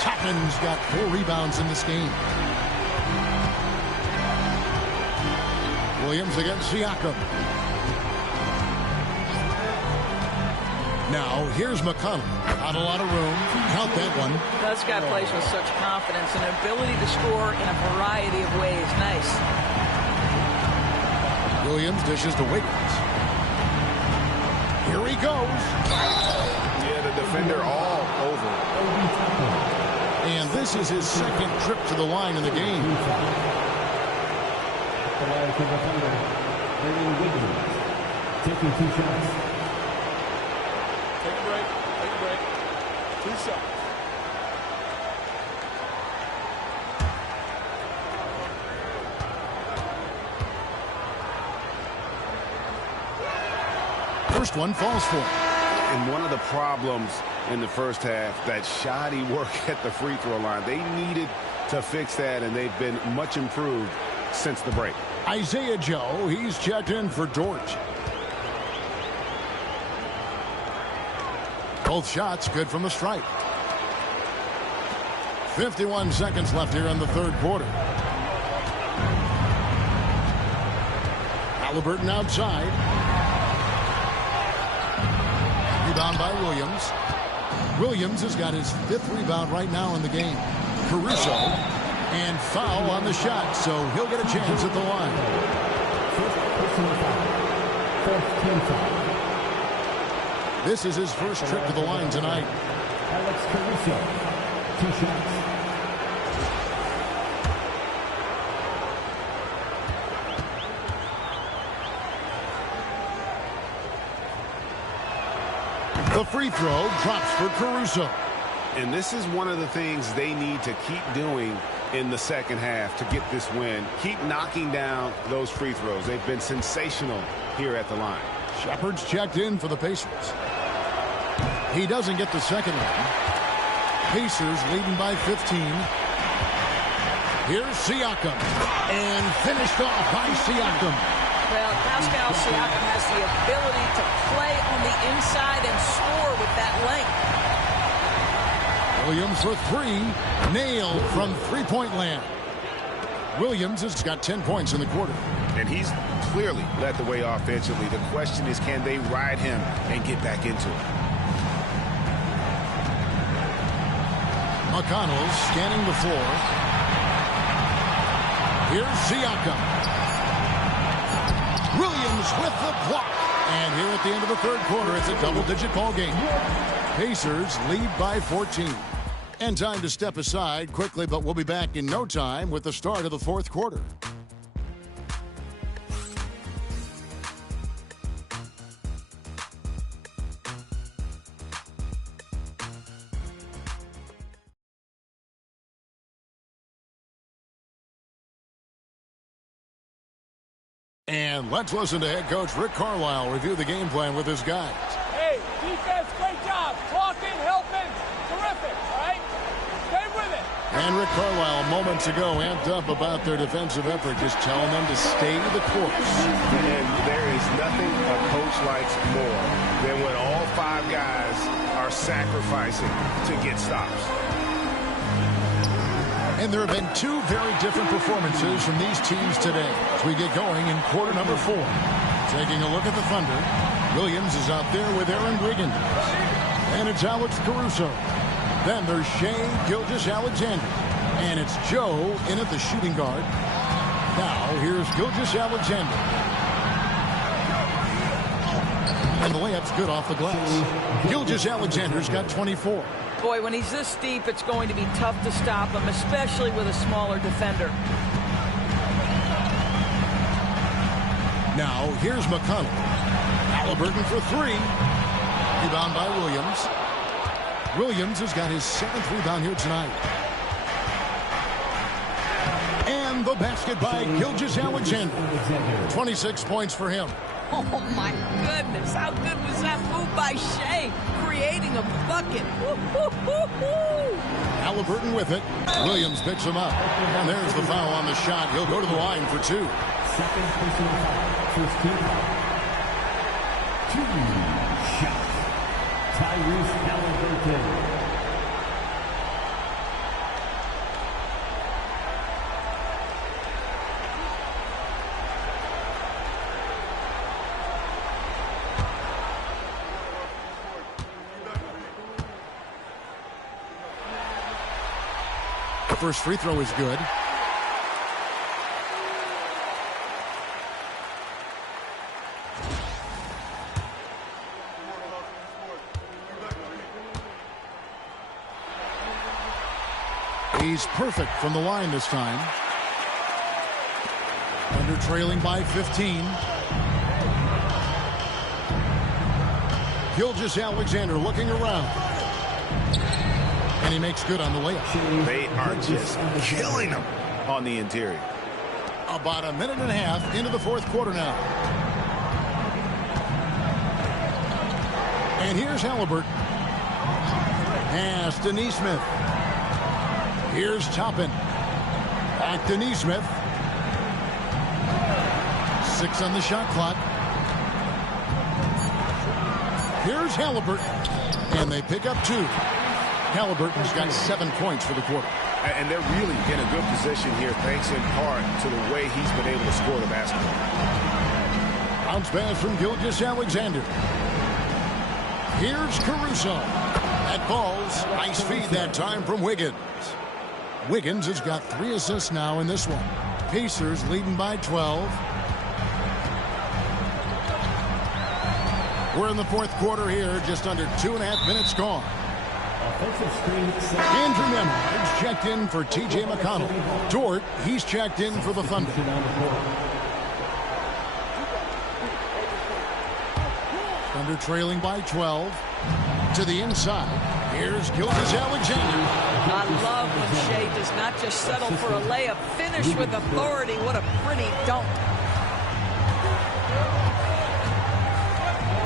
Toppin's got 4 rebounds in this game. Williams against Siakam. Now, here's McConnell. Not a lot of room. Count that one. This guy plays with such confidence and ability to score in a variety of ways. Nice. Williams dishes to Wiggins. Here he goes. Yeah, the defender all over. And this is his second trip to the line in the game. Taking 2 shots. Take a break. Take a break. 2 shots. First one falls for him. And one of the problems in the first half, that shoddy work at the free throw line. They needed to fix that, and they've been much improved since the break. Isaiah Joe, he's checked in for Dort. Both shots good from the stripe. 51 seconds left here in the third quarter. Halliburton outside. Rebound by Williams. Williams has got his 5th rebound right now in the game. Caruso. And foul on the shot, so he'll get a chance at the line. This is his first trip to the line tonight. Alex Caruso, 2 shots. The free throw drops for Caruso. And this is one of the things they need to keep doing in the second half to get this win. Keep knocking down those free throws. They've been sensational here at the line. Shepard's checked in for the Pacers. He doesn't get the second one. Pacers leading by 15. Here's Siakam. And finished off by Siakam. Well, Pascal Siakam has the ability to play on the inside and score with that length. Williams for 3. Nailed from three-point land. Williams has got 10 points in the quarter. And he's clearly led the way offensively. The question is, can they ride him and get back into it? McConnell scanning the floor. Here's Siakam. Williams with the block. And here at the end of the third quarter, it's a double-digit ball game. Pacers lead by 14. And time to step aside quickly, but we'll be back in no time with the start of the fourth quarter. And let's listen to head coach Rick Carlisle review the game plan with his guys. Hey, defense, great job. Talking, helping, terrific, all right? Stay with it. And Rick Carlisle moments ago amped up about their defensive effort, just telling them to stay the course. And there is nothing a coach likes more than when all 5 guys are sacrificing to get stops. And there have been 2 very different performances from these teams today as we get going in quarter number 4. Taking a look at the Thunder, Williams is out there with Aaron Wiggins. And it's Alex Caruso. Then there's Shai Gilgeous-Alexander. And it's Joe in at the shooting guard. Now here's Gilgeous-Alexander. And the layup's good off the glass. Gilgeous-Alexander's got 24. Boy, when he's this deep, it's going to be tough to stop him, especially with a smaller defender. Now, here's McConnell. Halliburton for 3. Rebound by Williams. Williams has got his 7th rebound here tonight. And the basket by Gilgeous-Alexander. 26 points for him. Oh, my goodness. How good was that move by Shai, creating a bucket? Halliburton with it. Williams picks him up. And there's the foul on the shot. He'll go to the line for 2. Second personal foul. First team foul. 2 shots. Tyrese Halliburton. First free throw is good. He's perfect from the line this time. Under trailing by 15. Gilgeous-Alexander looking around. And he makes good on the layup. They are just killing him on the interior. About a minute and a half into the 4th quarter now. And here's Halliburton. Pass to Nesmith. Here's Toppin. Back to Nesmith. 6 on the shot clock. Here's Halliburton. And they pick up 2. Halliburton's got 7 points for the quarter. And they're really in a good position here, thanks in part to the way he's been able to score the basketball. Bounce pass from Gilgeous-Alexander. Here's Caruso. That falls. Nice feed that time from Wiggins. Wiggins has got 3 assists now in this one. Pacers leading by 12. We're in the 4th quarter here, just under 2.5 minutes gone. Andrew Nemhard's checked in for T.J. McConnell. Dort, he's checked in for the Thunder. Thunder trailing by 12. To the inside. Here's Gilgeous-Alexander. I love when Shai does not just settle for a layup. Finish with authority. What a pretty dunk.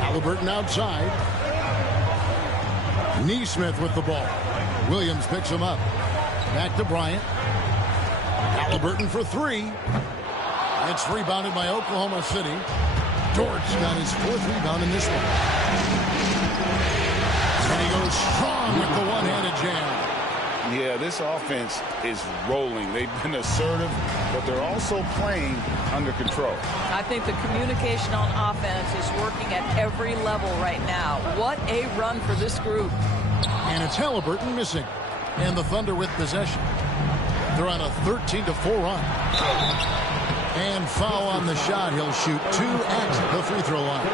Halliburton outside. Nesmith with the ball. Williams picks him up. Back to Bryant. Halliburton for 3. It's rebounded by Oklahoma City. Dort's got his 4th rebound in this one. And he goes strong with the one-handed jam. Yeah, this offense is rolling. They've been assertive, but they're also playing under control. I think the communication on offense is working at every level right now. What a run for this group. And it's Halliburton missing. And the Thunder with possession. They're on a 13-4 run. And foul on the shot. He'll shoot 2 at the free throw line.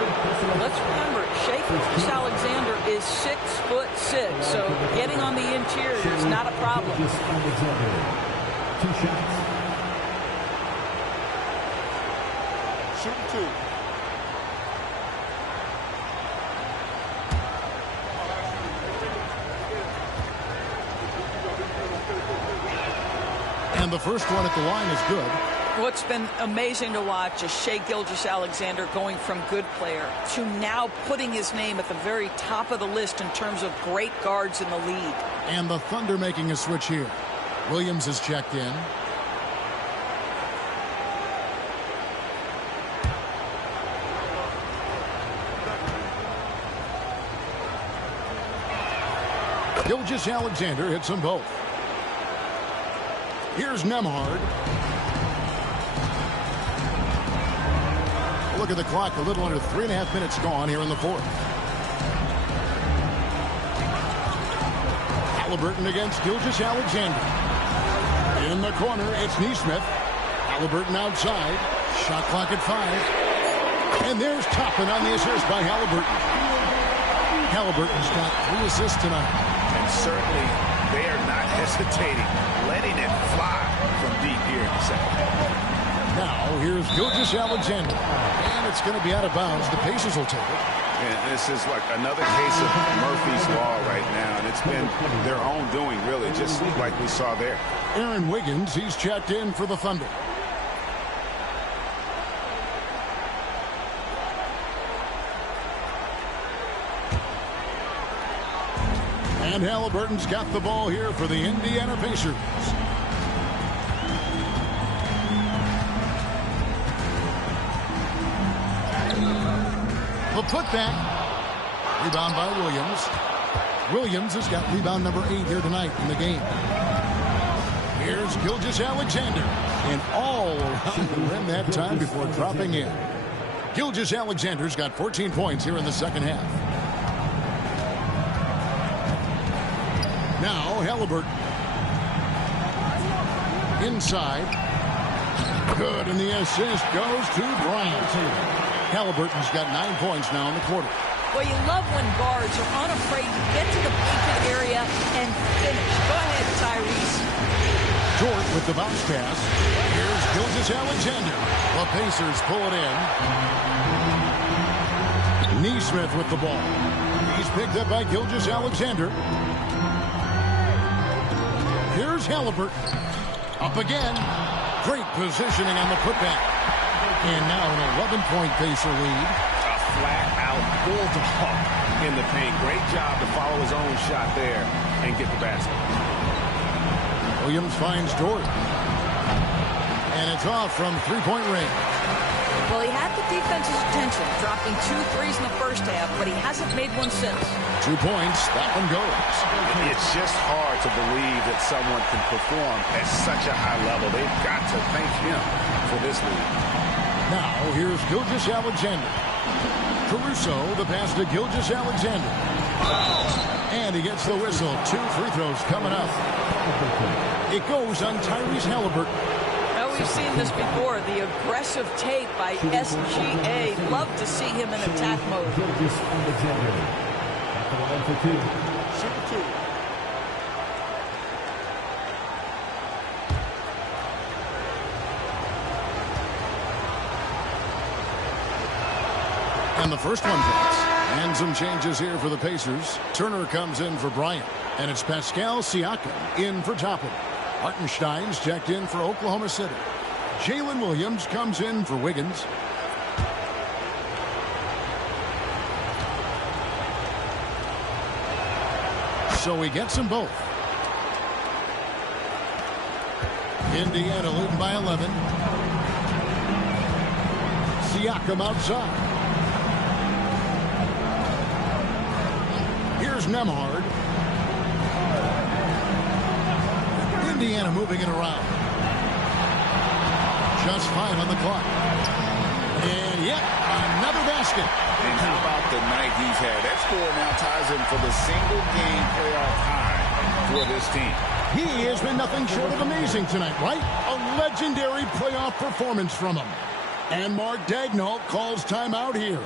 Let's remember, Shai Gilgeous-Alexander is 6'6", so getting on the interior is not a problem. 2 shots. Shoot 2. And the first one at the line is good. What's been amazing to watch is Shai Gilgeous-Alexander going from good player to now putting his name at the very top of the list in terms of great guards in the league. And the Thunder making a switch here. Williams is checked in. Gilgeous-Alexander hits them both. Here's Nembhard. Look at the clock, a little under 3.5 minutes gone here in the fourth. Halliburton against Gilgeous-Alexander. In the corner, it's Nesmith. Halliburton outside. Shot clock at 5. And there's Toppin on the assist by Halliburton. Halliburton's got 3 assists tonight. And certainly they are not hesitating, letting it fly from deep here in the second. Now, here's Gilgeous-Alexander. And it's going to be out of bounds. The Pacers will take it. And this is like another case of Murphy's Law right now. And it's been their own doing, really, just like we saw there. Aaron Wiggins, he's checked in for the Thunder. And Halliburton's got the ball here for the Indiana Pacers. The putback. Rebound by Williams. Williams has got rebound number 8 here tonight in the game. Here's Gilgeous-Alexander. And all around the rim that time before dropping in. Gilgeous-Alexander's got 14 points here in the second half. Now Halliburton. Inside. Good, and the assist goes to Bryant. Halliburton's got 9 points now in the quarter. Well, you love when guards are unafraid to get to the painted area and finish. Go ahead, Tyrese. Short with the bounce pass. Here's Gilgeous-Alexander. The Pacers pull it in. Nesmith with the ball. He's picked up by Gilgeous-Alexander. Here's Halliburton. Up again. Great positioning on the putback. And now an 11-point Pacer lead. A flat-out bulldog in the paint. Great job to follow his own shot there and get the basket. Williams finds Dort. And it's off from three-point range. Well, he had the defense's attention, dropping 2 threes in the first half, but he hasn't made one since. 2 points. That one goes. It's just hard to believe that someone can perform at such a high level. They've got to thank him for this lead. Now, here's Gilgeous-Alexander. Caruso, the pass to Gilgeous-Alexander. And he gets the whistle. 2 free throws coming up. It goes on Tyrese Halliburton. Now, we've seen this before. The aggressive tape by SGA. Love to see him in attack mode. Gilgeous-Alexander at the line for 2. Super 2. And the first one hits. And some changes here for the Pacers. Turner comes in for Bryant. And it's Pascal Siakam in for Toppin. Hartenstein's checked in for Oklahoma City. Jalen Williams comes in for Wiggins. So he gets them both. Indiana leading by 11. Siakam outside. Here's Nembhard. Indiana moving it around. Just 5 on the clock. And yet another basket. And how about the night he's had? That score now ties him for the single-game playoff high for this team. He has been nothing short of amazing tonight, right? A legendary playoff performance from him. And Mark Daigneault calls timeout here.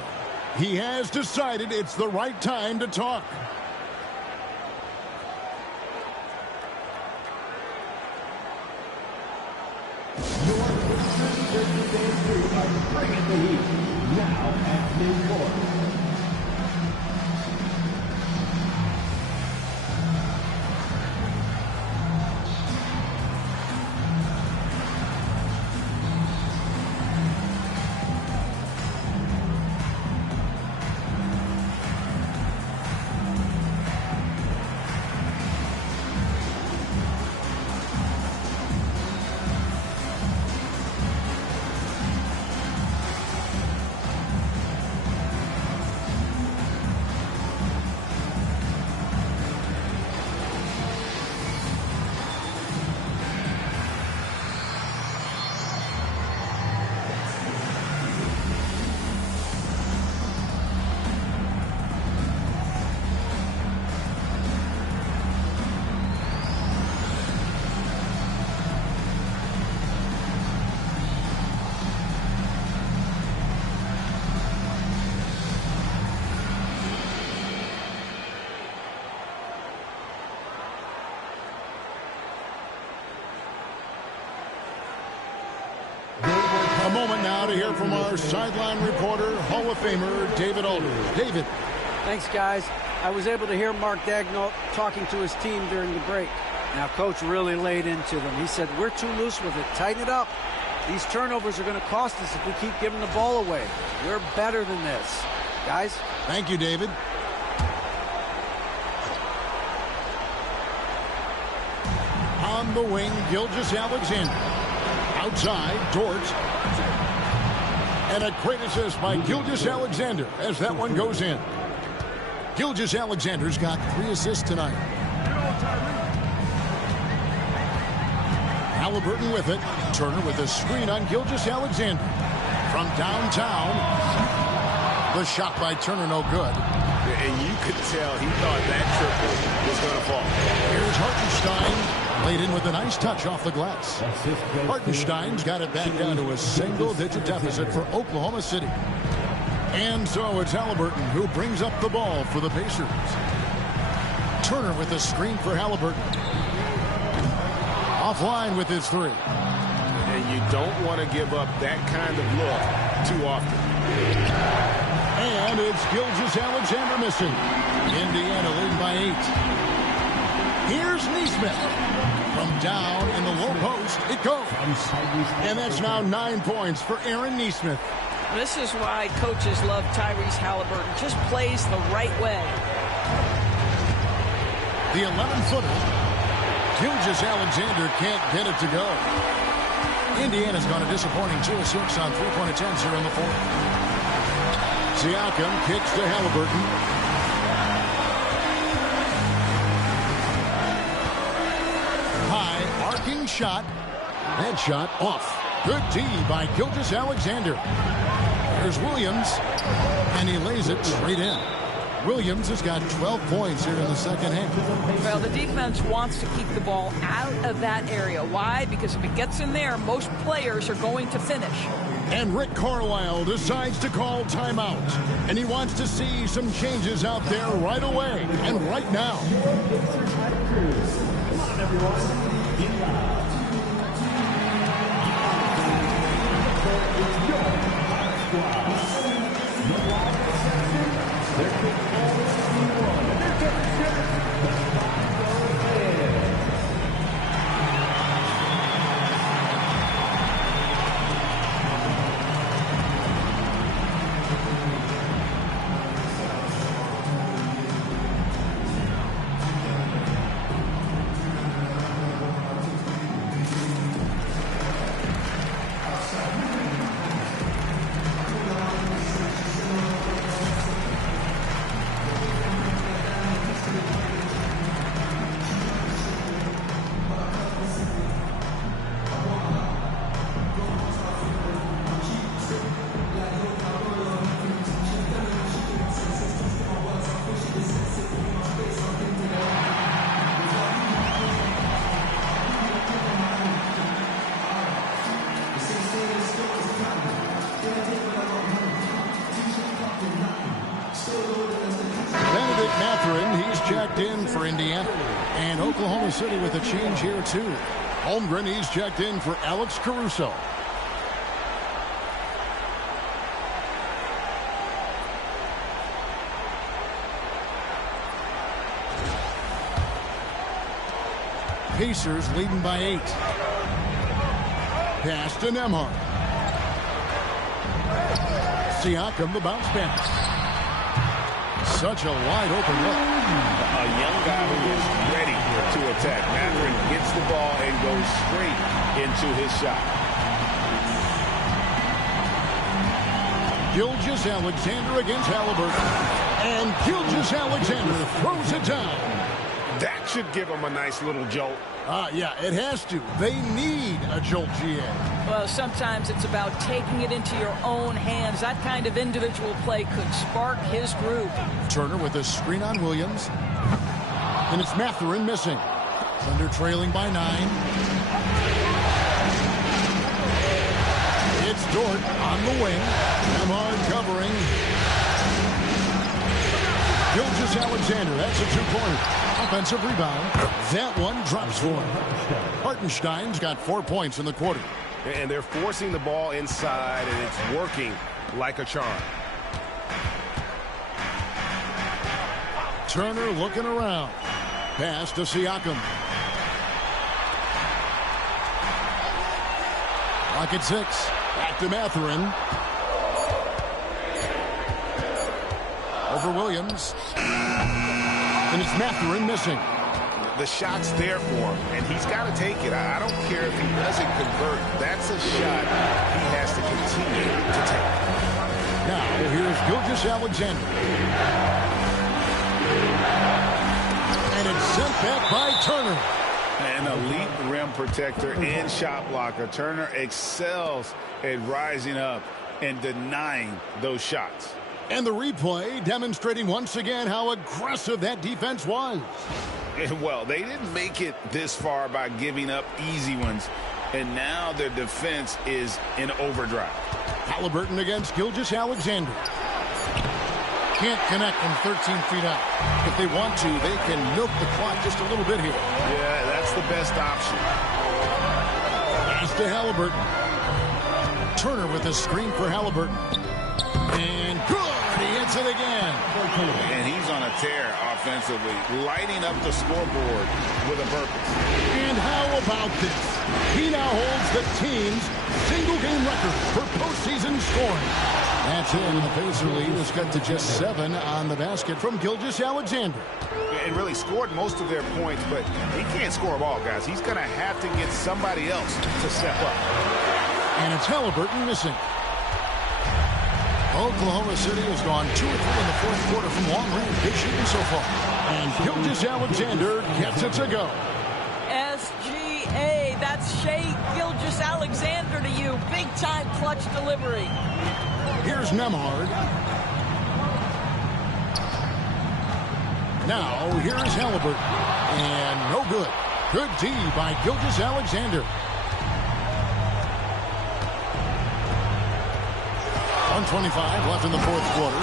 He has decided it's the right time to talk. Bringing the heat. Now at mid-court. moment now to hear from our sideline reporter, Hall of Famer David Alder. David. Thanks, guys. I was able to hear Mark Daigneault talking to his team during the break. Now, Coach really laid into them. He said, we're too loose with it. Tighten it up. These turnovers are going to cost us if we keep giving the ball away. We're better than this. Guys? Thank you, David. On the wing, Gilgeous-Alexander. Outside, Dort. And a great assist by Gilgeous-Alexander as that one goes in. Gilgeous-Alexander's got 3 assists tonight. Halliburton with it. Turner with a screen on Gilgeous-Alexander. From downtown. The shot by Turner, no good. And you could tell he thought that triple was going to fall. Here's Hartenstein. Laid in with a nice touch off the glass. Hartenstein's got it back down to a single-digit deficit for Oklahoma City. And so it's Halliburton who brings up the ball for the Pacers. Turner with a screen for Halliburton. Offline with his 3. And you don't want to give up that kind of look too often. And it's Gilgeous-Alexander missing. Indiana leading by 8. Here's Nesmith. From down in the low post, it goes. And that's now 9 points for Aaron Nesmith. This is why coaches love Tyrese Halliburton. Just plays the right way. The 11-footer. Gilgeous-Alexander can't get it to go. Indiana's gone a disappointing 2 of 6 on 3-point attempts here in the 4th. Siakam kicks to Halliburton. Arcing shot. That shot off. Good D by Gilgeous-Alexander. There's Williams. And he lays it straight in. Williams has got 12 points here in the second half. Well, the defense wants to keep the ball out of that area. Why? Because if it gets in there, most players are going to finish. And Rick Carlisle decides to call timeout. And he wants to see some changes out there right away and right now. Come on, everyone. In for Indiana. And Oklahoma City with a change here too. Holmgren, he's checked in for Alex Caruso. Pacers leading by 8. Pass to Nembhard. Siakam, the bounce pass. Such a wide open look. A young guy who is ready to attack. Mathurin gets the ball and goes straight into his shot. Gilgeous-Alexander against Halliburton. And Gilgeous-Alexander throws it down. That should give him a nice little jolt. Yeah, it has to. They need a jolt, GA. Well, sometimes it's about taking it into your own hands. That kind of individual play could spark his groove. Turner with a screen on Williams. And it's Mathurin missing. Thunder trailing by 9. It's Dort on the wing. Nembhard covering. Gilgeous-Alexander, that's a 2-pointer. Offensive rebound. That one drops for him. Hartenstein's got 4 points in the quarter. And they're forcing the ball inside, and it's working like a charm. Turner looking around. Pass to Siakam. Lock at 6. Back to Mathurin. Over Williams. And it's Mathurin missing. The shot's there for him, and he's got to take it. I don't care if he doesn't convert. That's a shot he has to continue to take. Now, here's Gilgeous-Alexander. And it's sent back by Turner. An elite rim protector and shot blocker. Turner excels at rising up and denying those shots. And the replay demonstrating once again how aggressive that defense was. Well, they didn't make it this far by giving up easy ones, and now their defense is in overdrive. Halliburton against Gilgeous-Alexander. Can't connect from 13 feet out. If they want to, they can milk the clock just a little bit here. Yeah, that's the best option. Pass to Halliburton. Turner with a screen for Halliburton. And good! He hits it again. And he's on a tear offensively, lighting up the scoreboard with a purpose. And how about this? He now holds the team's single-game record for postseason scoring. That's it. The Pacer lead has got to just 7 on the basket from Gilgeous-Alexander. And really scored most of their points, but he can't score them all, guys. He's going to have to get somebody else to step up. And it's Halliburton missing. Oklahoma City has gone 2 or 3 in the fourth quarter from long range. Good shooting so far. And Gilgeous-Alexander gets it to go. SGA, that's Shai Gilgeous-Alexander to you. Big-time clutch delivery. Here's Nembhard. Now, here's Halliburton. And no good. Good D by Gilgeous-Alexander. 1:25 left in the fourth quarter.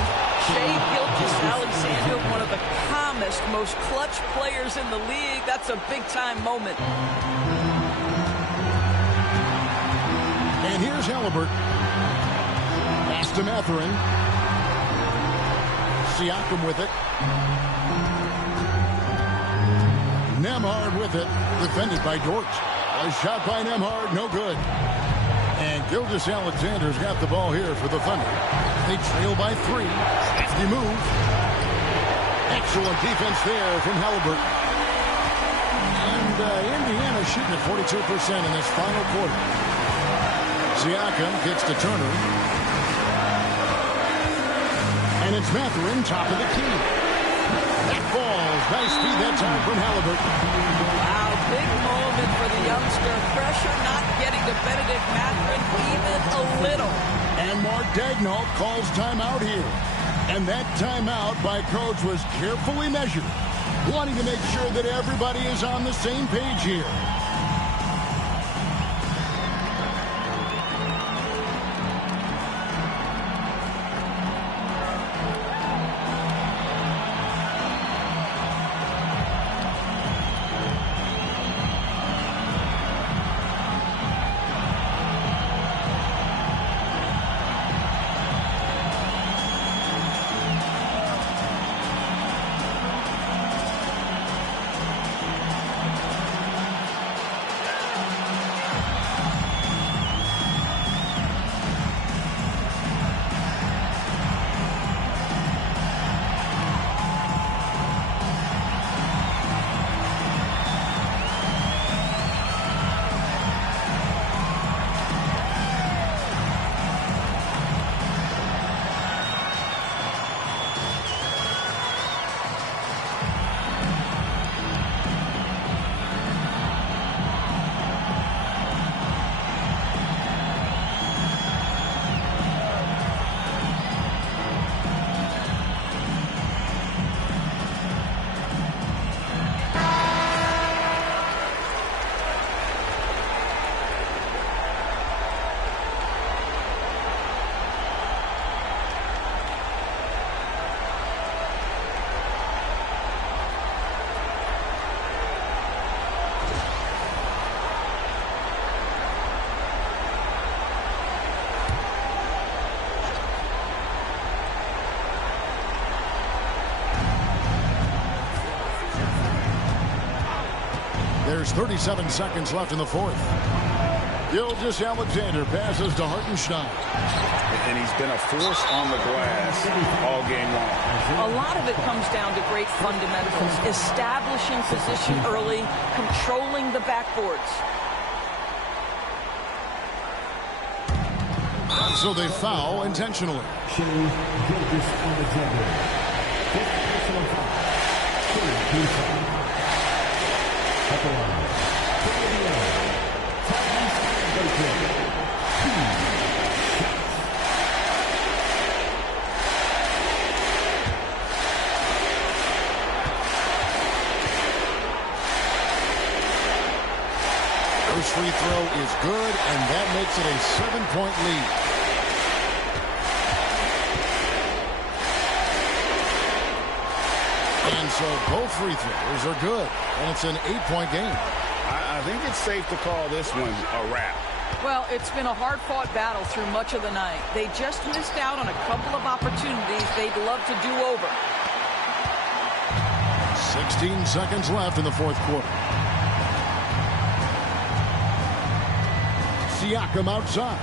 Shai Gilgeous-Alexander, one of the calmest, most clutch players in the league. That's a big-time moment. And here's Halliburton. Pass to Mathurin. Siakam with it. Nembhard with it. Defended by Dort. A shot by Nembhard, no good. And Gilgeous-Alexander's got the ball here for the Thunder. They trail by 3. Safety move. Excellent defense there from Halliburton. And Indiana shooting at 42% in this final quarter. Siakam gets to Turner. And it's Mathurin, top of the key. That falls. Nice feed that time from Halliburton. Wow, big moment for the youngster. Pressure not getting to Benedict Mathurin even a little. And Mark Daigneault calls timeout here. And that timeout by coach was carefully measured, wanting to make sure that everybody is on the same page here. There's 37 seconds left in the fourth. Gilgeous-Alexander passes to Hartenstein. And he's been a force on the glass all game long. A lot of it comes down to great fundamentals, establishing position early, controlling the backboards. So they foul intentionally. Gilgeous-Alexander. Fifth personal foul. At the line. First free throw is good, and that makes it a 7-point lead. And so both free throws are good, and it's an 8-point game. I think it's safe to call this one a wrap. Well, it's been a hard-fought battle through much of the night. They just missed out on a couple of opportunities they'd love to do over. 16 seconds left in the fourth quarter. Siakam outside.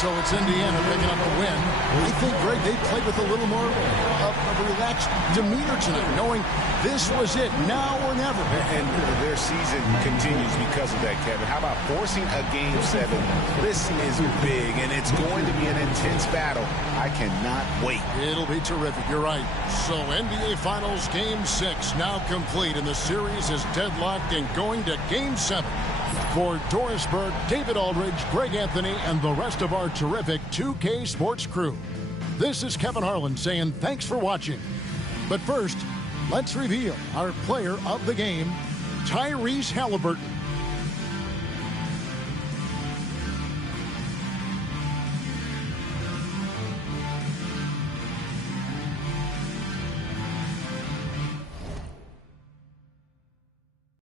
So it's Indiana picking up the win. I think, Greg, they played with a little more of a relaxed demeanor tonight, knowing this was it, now or never. And their season continues because of that, Kevin. How about forcing a Game 7? This is big, and it's going to be an intense battle. I cannot wait. It'll be terrific. You're right. So NBA Finals Game 6 now complete, and the series is deadlocked and going to Game 7. For Doris Burke, David Aldridge, Greg Anthony, and the rest of our terrific 2K Sports crew, this is Kevin Harlan saying thanks for watching. But first, let's reveal our player of the game, Tyrese Halliburton.